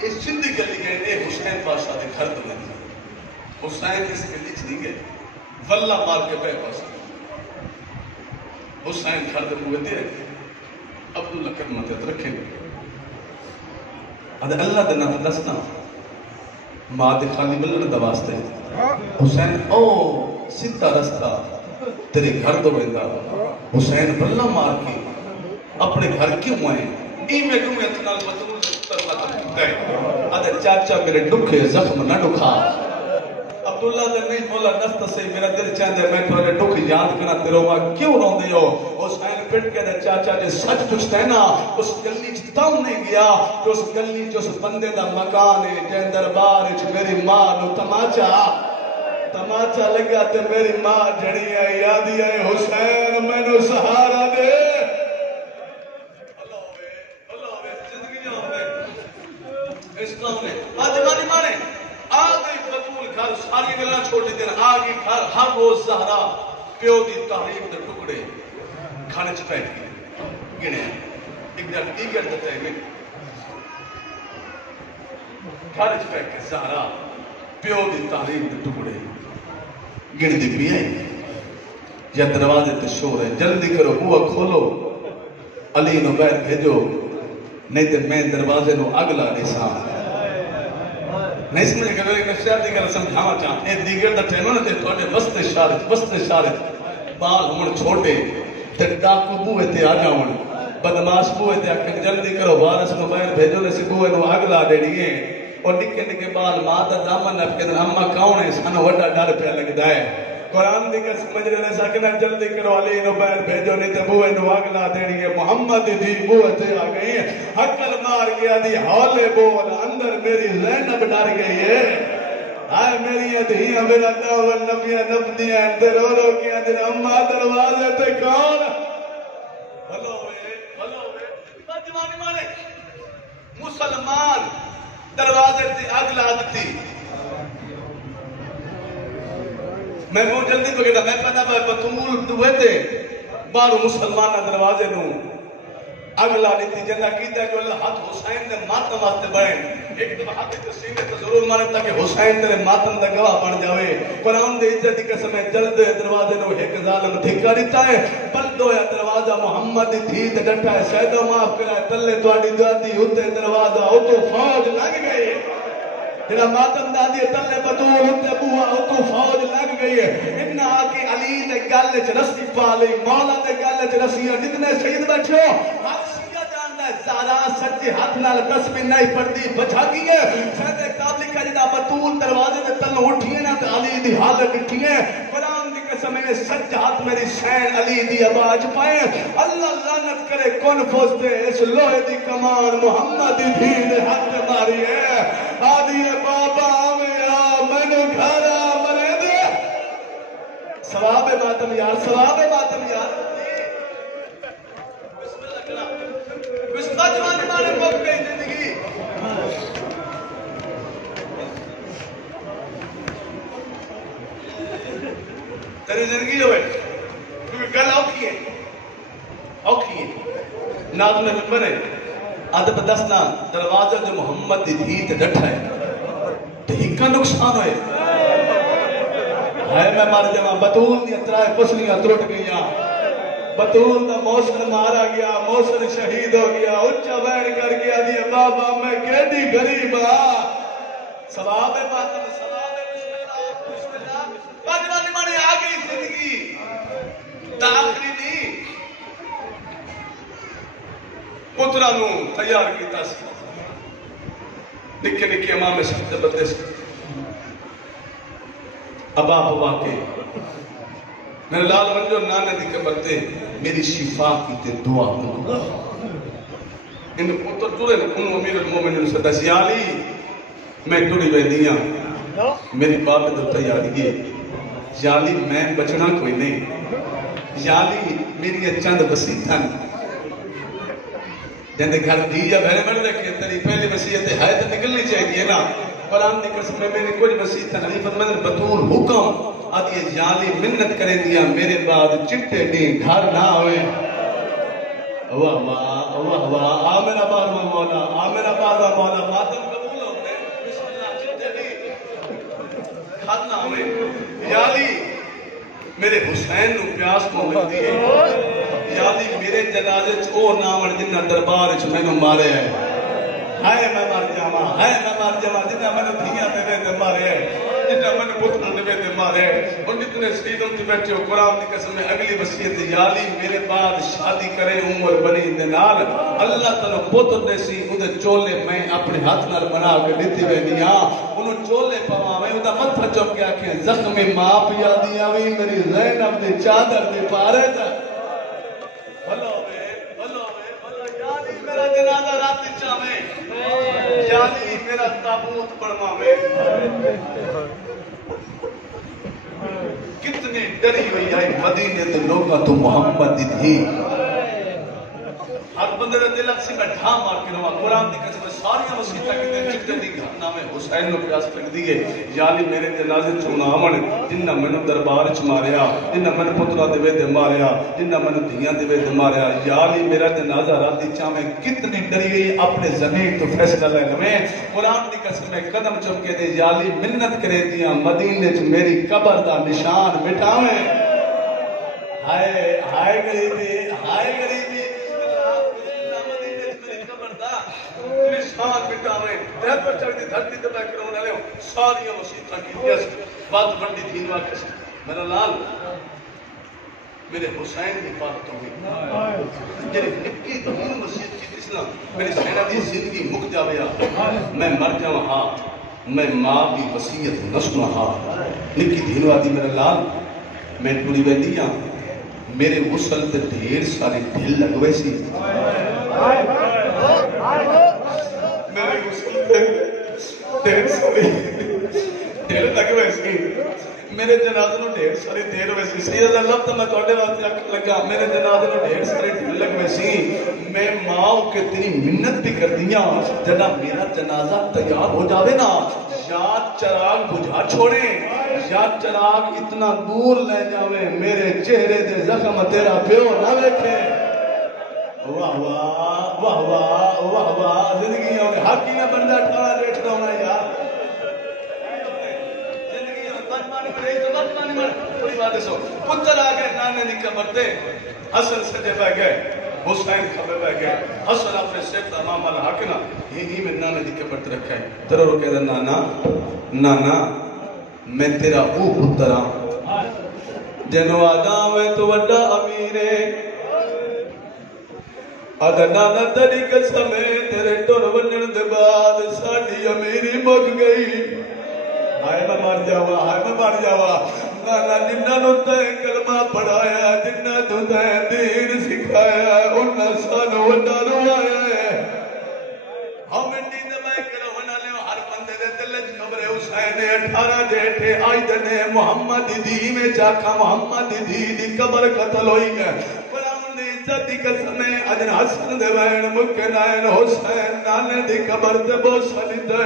اس چندی گلی گئے اے حسین بادشاہ دے گھر تو نہیں حسین اس کے لیچ نہیں گئے واللہ مار کے بے پاسا حسین گھر تو ہوئے دے عبداللہ کرمت رکھے گئے اللہ دے نام دستا ماں دے خالی ملن دا واسطے حسین او سیدھا رستہ تیرے گھر دو ویندا حسین بلہ مار کے اپنے گھر کیوں آئے میں کیوں اتنا مطلوب ترلا گئے چاچا میرے دکھے زخم نہ دکھا عبداللہ دے نہیں مولا نست سے میرا دل چاہتا ہے میں تھوڑے دکھ یاد کرنا تیرو ماں کیوں رو دے ہو حسین پٹ کے دے چاچا جے سچ پوچھتے ہیں نا اس گلی چتاؤں نہیں گیا کہ اس گلی جو اس بندے دا مکان ہے جن دربار ہے میری ماں نو تماچا لگا تے میری ماں جڑی ہے یادی ہے حسین میں نو سہارا دے اسلام نے آجمانی مانے آگئی بطول گھر ساری گلنا چھوٹی دن آگئی گھر ہر روز زہرا پیو دی تحریم دے ٹکڑے کھانے چھ پیٹ گئے گنے ایک در دیگر دیتے ہیں گھر چھ پیٹ کے زہرا پیو دی تحریم دے ٹکڑے گن دی پی آئی یا دروازے تے شور ہے جلدی کرو بوا کھولو علی نو بیر بھیجو نہیں تے میں دروازے نو اگلا نسان نہیں سمجھے کہ میں شہر دیگر سمجھاوا چاہاں اے دیگر دا ٹینو نے توڑے وسط شارت بال ہمیں چھوٹے تے ڈاکو بوئے تے آ جاؤں بدماش بوئے تے آکھیں جلدی کرو وارس نو بیر بھیجو نے سی بوئے نو اگلا دے دیئے اور نکے بال مادہ دامن اب کہ ہمہ کون ہے سانو وڈا ڈر پہ لگتا ہے قرآن دی کہ سمجھ رہے ساکنا جلدی کرو علی نو بیر بھیجو نہیں تے بوئے نو اگلا دیڑی ہے محمد دی بوئے تے آ گئی ہے حقل مار گیا دی حولے بول اندر میری زینب ڈر گئی ہے آئے میری ادھیاں میرا دعوی نبیاں نبدیاں تے رو رو کیا دن اممہ دروازے تے کون ہلو جوانی مانے مسلمان دروازے تے اگلا دیتی میں وہ جلدی پکڑا میں پتا بطول دوئے تھے بارو مسلمان دروازے نو اگلا لیتی جنہ کیتا کہ اللہ ہاتھ حسین نے ماتم آتے بڑھیں ایک دفعہ ہاتھ تسلیم تو ضرور مانے تاکہ حسین تیرے ماتم دا گواہ بڑھ جاوے قرآن دے عزت کی قسم ہے جلد دروازے نو ایک ظالم دھکا دیتا ہے بلدو یا دروازہ محمد تھی تے ڈٹا ہے سیدہ معاف کرا ہے تلے توڑی دادی ہوتے دروازہ ہو تو فوج لگ گئی جنہ ماتم دادی تلے بطول ہوتے بوہا ہو تو فوج لگ گئی ہے انہا آکے علی دے گالے چھ رسی پالے مولا دے گالے چھ رسی جتنے شہید بیٹھو ہاتھ سیدہ جاندہ ہے زہرا سچے ہاتھ نال تسبیح نہیں پڑھتی بچا کی ہے سید کتاب لکھا جدا بطول دروازے دے تلوں اٹھیے نا تے علی دی حالت اٹھیے قرآن دی قسم ہے سچ ہاتھ میری سین علی دی آواز پائے اللہ لعنت کرے کون پھوستے اس لوہے دی کمان محمد دی دے ہاتھ ماری ہے آدھی بابا آمیا میں نے گھارا مرے دے ثواب ماتم یار ثواب ماتم یار بسم اللہ کرام بسم اللہ جوانی مانے موقع گئی زندگی تیری زندگی جو ہے کیونکہ گل اوکھی ہے ناظم ممبر ہے آدھے پہ دسنا دروازہ جو محمد دی دھی تے ڈٹھا ہے تے ہی کا نقصان ہوئے ہے میں مار جمع بطول دی اترائے پسلیاں ترٹ گئیاں بطول دا موسن مارا گیا موسن شہید ہو گیا اچھا بین کر گیا دیا بابا میں کیڈی غریب ثواب باتم ثواب بسم اللہ باجوانی مانے آگئی زندگی تاخری نہیں پترہ نو تیار کیتا سی نکے نکے امام شخص بندے سے ابا بابا کے میرے لال منجو نانے دی قبر تے میری شفا کی تے دعا کرو ان پتر ٹورے ان امیر المومنین سے دس یالی میں ٹوڑی ویدیاں میری بات تو تیاری ہے یالی میں بچنا کوئی نہیں یالی میری چند وسیعتاں جندے گھر دیجا بہنے بڑھ رکھے تری پہلی وسیعت ہے تو نکلنی چاہیے نا قرآن دی قسم میں میری کوئی وسیعت نہیں فرمائے بطور حکم آدھی جالی منت کریں دیا میرے بعد چٹے نہیں گھر نہ ہوئے واہ واہ واہ واہ آمین آباد مولا آمین آباد مولا ماتم قبول ہوتے بسم اللہ چٹے نہیں گھر نہ ہوئے یالی میرے حسین نو پیاس کو ملتی ہے یادی میرے جنازے او نامن جنہ دربار میں نو مارے ہے ہائے میں مار جاواں جنہ میں نے دھیاں تے مارے ہے جنہ میں نے پتر دے مارے ہے اور جتنے شہیدوں تے بیٹھے ہو قرآن دی قسم میں اگلی وصیت یالی میرے بعد شادی کرے عمر بنی دے نال اللہ تعالی پتر دے سی اودے چولے میں اپنے ہاتھ نال بنا کے دتی ویندیاں انہوں چولے پواویں اوندا متھا چوک کے آکھیں زخم ماں پیا دیاں وی میری زینب دی چادر دی پارے تے یادی میرا جنازہ راتی چاہمیں یادی میرا تابوت پڑھماویں کتنی ڈری ہوئی آئی مدینے دے لوگا تو محمد دی تھی ہر بندے دے دل اکسی میں ڈھا مار کے رہا قرآن دی قسم ساری وسیعتاں کتے چکتے دی گھرنا میں حسین نو پیاس لگ دیئے یالی میرے جنازے چونا آمن جنہ میں نو دربار چ ماریا جنہ میں نو پترہ دے دے ماریا جنہ میں نو دھیاں دے ماریا یالی میرا جنازہ راتی چاہمیں کتنی ڈری گئی اپنے زمین تو فیصلہ لے لیں قرآن دی قسم میں قدم چمکے دے یالی منت کرے دیا مدینے چ میری قبر دا نشان مٹاویں ہائے ہائے غریبی نشان مٹاویں دل پر چڑھ دی دھرتی تے بیٹھ کے رونے لے ساری وسیعتاں کی اس بات بڑی دین واقع سے میرا لال میرے حسین دی بات تو ہوئی جڑی نکی دین وسیعت کی اسلام میری سینہ دی زندگی مک جاویا میں مر جاواں ہاں میں ماں دی وصیت نہ سنا ہاں نکی دین وادی میرا لال میں پوری ویندیاں میرے غسل تے ڈھیر سارے ڈھل لگوے سی میرے غسل تے ڈھیر سارے ڈھل لگوے سی میرے جنازے نو ڈھیر سارے ڈھیر ہوئے سی سید اللہ تو میں توڑے واسطے اکھ لگا میرے جنازے نو ڈھیر سارے ڈھل لگوے سی میں ماں کے تیری منت بھی کر دیاں جنا میرا جنازہ تیار ہو جاوے نا یا چراغ بجھا چھوڑے یا چراغ اتنا دور لے جاوے میرے چہرے دے زخم تیرا پیو نہ بیٹھے واہ واہ واہ واہ واہ واہ زندگی ہوگی حقی نہ بندہ ٹھانا ریٹھنا ہونا یار زندگی ہوگی بچمانی میں رہی تو بچمانی میں پوری بات سو پتر آگئے نانے دی قبر دے حسن سجے پہ گئے حسین خبر پہ گئے حسن اپنے سیکتا امام الحق نا ہی میں نانے دی قبر تے رکھا ہے ترہ رو کہہ دا نانا میں تیرا او پترا جنو آدھاویں تو وڈا امیرے آدھا نانا تری قسمیں تیرے ٹور ونن دے بعد ساڑی امیری مک گئی ہائے میں مار جاوا نانا جنہ نو تائیں کلمہ پڑھایا جنہ تو تائیں دین سکھایا انہ سانو وڈا روایا ہے ہم انڈی دمائے کرو ہونا لے ہر بندے دے دلج خبر حسین 18 جیٹھے آئی دنے محمد دی میں چاکا محمد دی قبر قتل ہوئی گئے عزتی قسمیں اجن حسن دے وین مکنائن حسین نانے دی قبر تے بوسا لیتے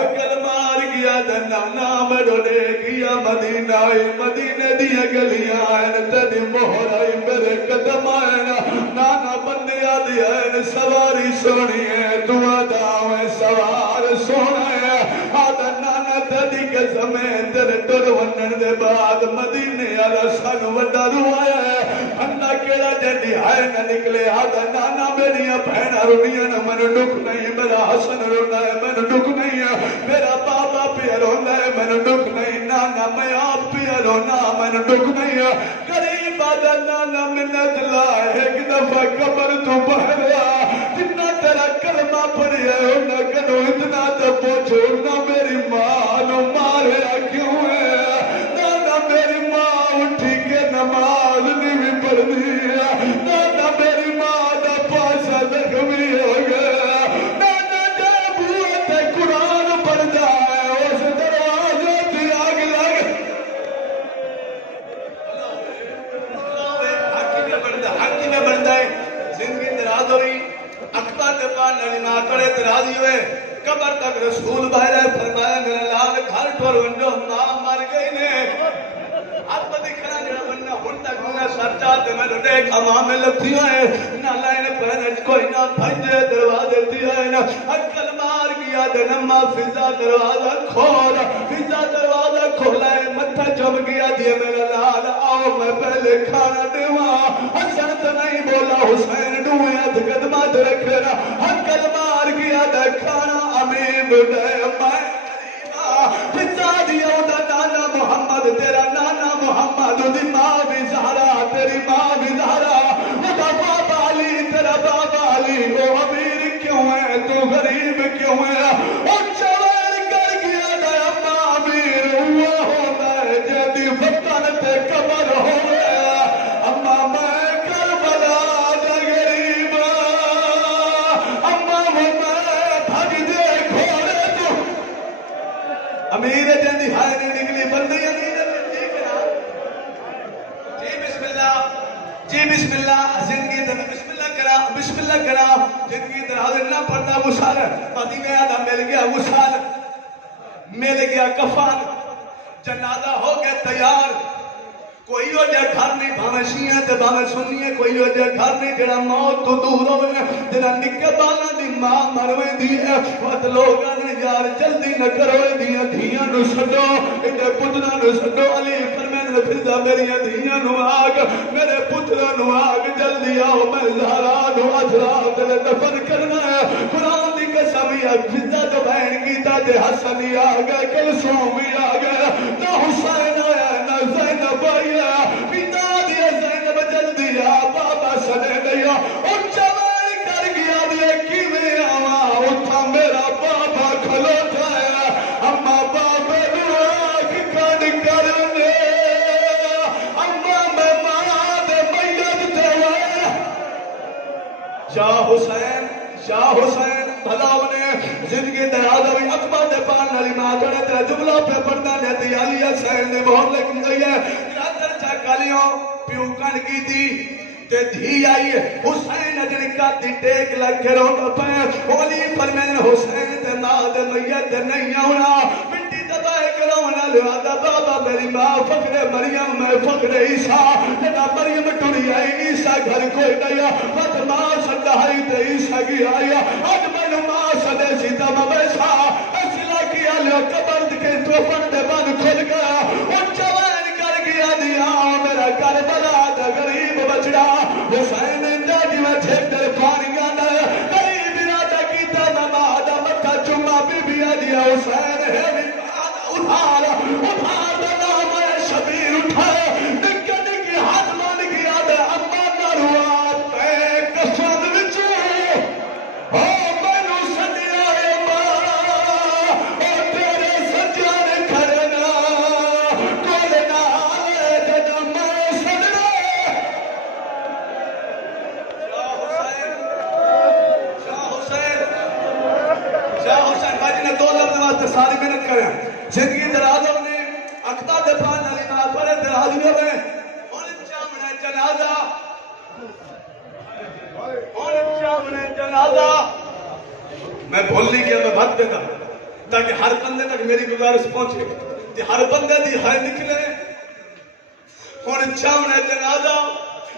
اکل مار گیا دنا نام ڈولے گیا مدینہ آئی مدینہ دیا گلیاں آئین تیری مہر آئی میرے قدم آئین نانا بندیا دیا آئین سواری سونی ہے دعا داویں سوار سونا ہے آدھا نانا تیری قسمیں تیرے ٹر ونن دے بعد مدینہ آلہ سن وڈا روایا ہے انہ کیڑا جنڈی آئے نہ نکلے آدھا نانا میری بہنہ رونیاں نہ من ڈک نہیں میرا حسن رونا ہے من ڈک نہیں میرا بابا پیا رونا ہے من ڈک نہیں نانا میں آپ پیا رونا من ڈک نہیں قریب آدھا نانا منت لائے ایک دفعہ قبر تو بہریا جنہ تیرا کلمہ پڑھیا نہ کدو اتنا تو پوچھو نہ میری ماں نو ماریا کیوں ہے نہ میری ماں اٹھی کے نماز نہیں بھی پڑھنی نہ میری ماں دا پاسا زخمی ہو گیا نہ بوئے تے قرآن پڑھتا ہے اس دروازے کی آگ لگ حقی میں بنتا ہے زندگی دراز ہوئی اکبر دے پان نلی ماتڑے درازی ہوئے قبر تک رسول باہر ہے فرمایا میرا لال گھر ٹھور ونڈو ماں مر گئی نے اب دکھنا جڑا بننا ہن تک میں سر چاہتے میں تو دیکھ امام میں لگتی ہے نہ لائن پہنے کوئی نہ بھجے دروازے دیا ہے نہ اکل مار گیا دنما فضا دروازہ کھولا فضا دروازہ کھولا ہے متھا چم گیا دیے میرا لال آؤ میں پہلے کھانا دیواں حسن تو نہیں بولا حسین ڈوئے ہاتھ قدمات رکھے نا اکل مار گیا دے کھانا امیم دے میں فضا دیا دا نانا محمد تیرا نانا محمد دی ماں بھی زہرا تیری ماں بھی زہرا دا بابا علی تیرا بابا علی وہ امیر کیوں ہے تو غریب کیوں ہے وہ چویر کر گیا دا اما امیر ہوا ہوتا ہے جیدی وطن تے قبر ہو گیا اما میں کربلا دا غریب اما میں بھگ دے گھوڑے تو امیر جندی ہائے نہیں نکلی بندی امیر جی بسم اللہ زندگی در بسم اللہ کرا زندگی در حاضر نہ پڑتا وصال پتی میں آدھا مل گیا وصال مل گیا کفان جنازہ ہو گیا تیار کوئی ہو جائے گھر نہیں بھامے شیعہ تے بھامے سنیے کوئی ہو جائے گھر نہیں جڑا موت تو دور ہوئے جڑا نکے بالا دی ماں مروے دی ہے وقت لوگاں نے یار جلدی نہ کروے دیاں دھیاں نو سڈو اندے پترا نو سڈو علی فرمین فضا میری دھیاں نو آگ میرے پترا نو آگ جلدی آؤ میں زہرا نو اجرا تلے دفن کرنا ہے قرآن دی قسم یا فضا تو بہن گیتا دے حسن ہی آگا کلثوم ہی آگا نہ حسین آیا نہ زینب آئی پیتا دیا زینب جلدی آ بابا سنے دیا اور چویر کر گیا دیا کی میں آوا اٹھا میرا بابا کھلوتا ہے اما بابا نواک کھڑ کرنے اما میں ماں دے میت دیوائے شاہ حسین بھلاونے زندگی درازہ بھی اکبر دے پان نلی ماتڑے تیرے جملہ پہ پڑھنا لیتی علی حسین نے بہت لکھن گئی ہے کالیوں پیو کن کی تھی تے دھی آئی حسین اجنی کا دی ٹیک لگ کے روٹا پہ اولی فرمین حسین تے ماں دے میت نہیں ہونا مٹی دبائے کے رونا لہذا بابا میری ماں فخر مریم میں فخر عیسیٰ جنا مریم ٹوڑی آئی عیسیٰ گھر کوئی نیا بات ماں سکتا ہے تے عیسیٰ کی آیا آج میں نے ماں سدے سیتا مبیسا اسلا کیا لیا قبر کے توفن دے بند کھل گیا اور جوان کر گیا دیا میرا کربلا دا غریب بچڑا حسین انداجی میں چھک در پانی گانا غریب ارادہ کیتا نماز مکہ چمہ بی بی آدیا حسین ہے اٹھار نام شبیر اٹھائے نکہ نکی ہاتھ مان گیا دے اما نروا تے کسند وچے میں نو سنیا اے ماں تیرے سجانے کھڑنا کولنا آئے جنا میں سننا شاہ حسین بھائی نے دو لفظ واسطے ساری محنت کریں زندگی درازوں نے اکتا دے پان علی نات پڑے درازیوں میں اور چامنے جنازہ میں بھول نہیں کیا میں بھت دیتا تاکہ ہر بندے تک میری گزارش پہنچے کہ ہر بندے دی ہائے نکلے اور چامنے جنازہ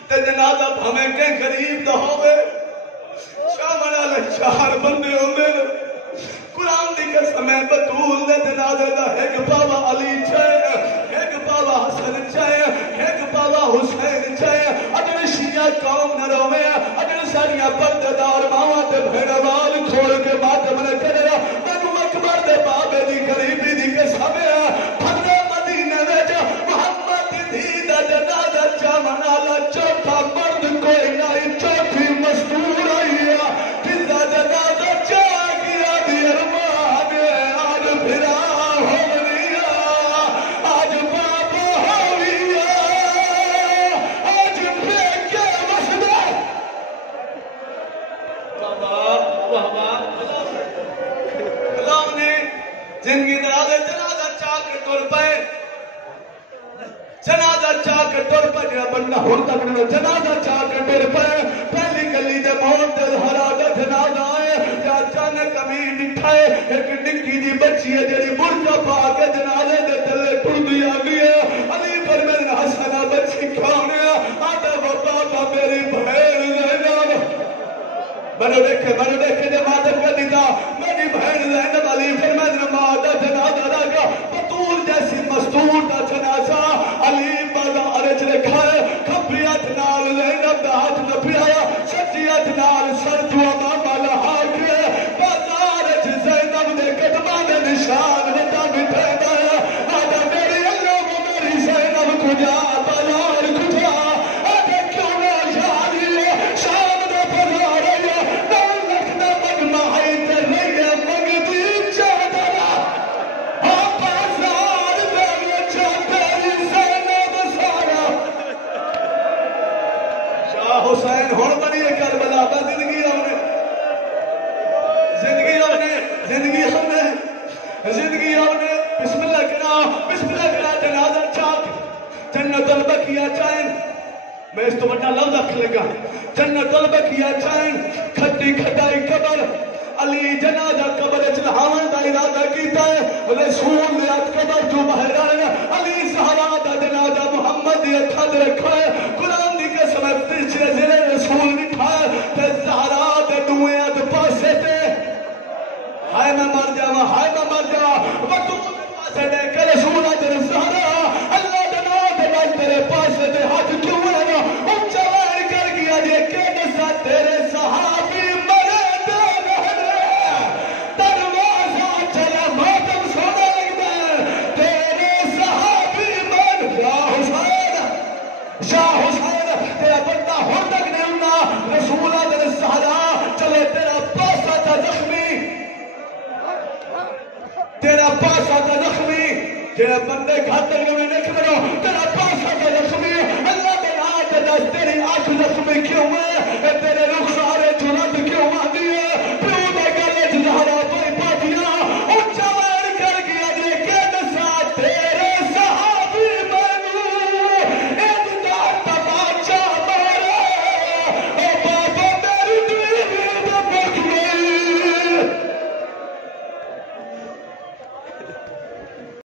تے جنازہ ہمیں کہ غریب نہ ہوئے چامنے لے چار بندے ہوئے قرآن دی قسم ہے بطول دے جنازے دا ایک بابا علی چاہے ایک بابا حسن چاہے ایک بابا حسین چاہے اگر شیعہ قوم نہ روے اگر ساریاں پرددار ماما تے بھیڑوال کھوڑ کے ماتم نے کرے مینو اکبر دے بابے دی غریبی دی قسم ہے پھٹے مدینے وچ محمد دی دا جنازہ چامنا لا چوتھا مرد کوئی نہیں چوتھی مزدور آئی ہے کے ٹر پجیا بندہ ہن تک نہ جنازہ چاہ کے ٹر پے پہلی گلی دے موت دے ہرا دا جنازہ آئے یا اچانک امین ڈٹھائے ایک نکی جی بچی ہے جڑی برقع پا کے جنازے دے تلے ٹردی آ گئی ہے علی فرمایا حسنا بچی کون ہے آتا وہ بابا میری بہن زینب میں دیکھے جب مادر کا دیتا میری بہن زینب علی فرمایا مادر جنازہ لگا بطول جیسی مستور دا جنازہ علی بازار وچ رکھا ہے کھبی ہاتھ نال زینب دا ہاتھ نہ پھرایا سچی ہاتھ نال سر جو امام لہا کے بازار وچ زینب دے قدماں دے نشان وٹا بٹھا ہے آدھا میری اللہ وہ میری زینب کو جا بازار کو جا آدھا کیوں نہ شادی شام دا بازار ہے نو لکھ دا مجمع ہے تے رہے منگتی چادرہ بازار دے وچ تیری زینب سارا شاہ حسین ہون بنی ہے کربلا دا زندگی ہونے بسم اللہ کرا جنازہ چاک جنت البقیہ چاہیں میں اس تو بڑا لفظ رکھ لگا جنت البقیہ چاہیں کھٹی کھٹائی قبر علی جنازہ قبر چلہاون دا ارادہ کیتا ہے رسول لیات قبر جو بہران علی زہرا دا جنازہ محمد دی اتھد رکھا ہے قرآن دی قسم ہے پیچھے زیر رسول لکھا ہے تے زہرا دے دوئے اد پاسے تے ہائے میں مر جا وطول پاسے دے کہ رسول اجر زہرا اللہ دنا دے بات تیرے پاسے دے ہاتھ کیوں ہے نا اونچا وائر کر گیا جے کہ نسا تیرے صحابی مرے دے رہنے دروازہ چلا ماتم سونے لگتا ہے تیرے صحابی من شاہ حسین تیرا بندہ ہو تک نہیں ہونا رسول اجر زہرا چلے تیرا پاسا تھا زخمی تیرا پاسا تھا زخمی تیرا بندے گھاتے گئے دیکھ کرو تیرا پاسا تھا زخمی اللہ کے آج دس تیری آنکھ زخمی کیوں ہے تیرے رخسار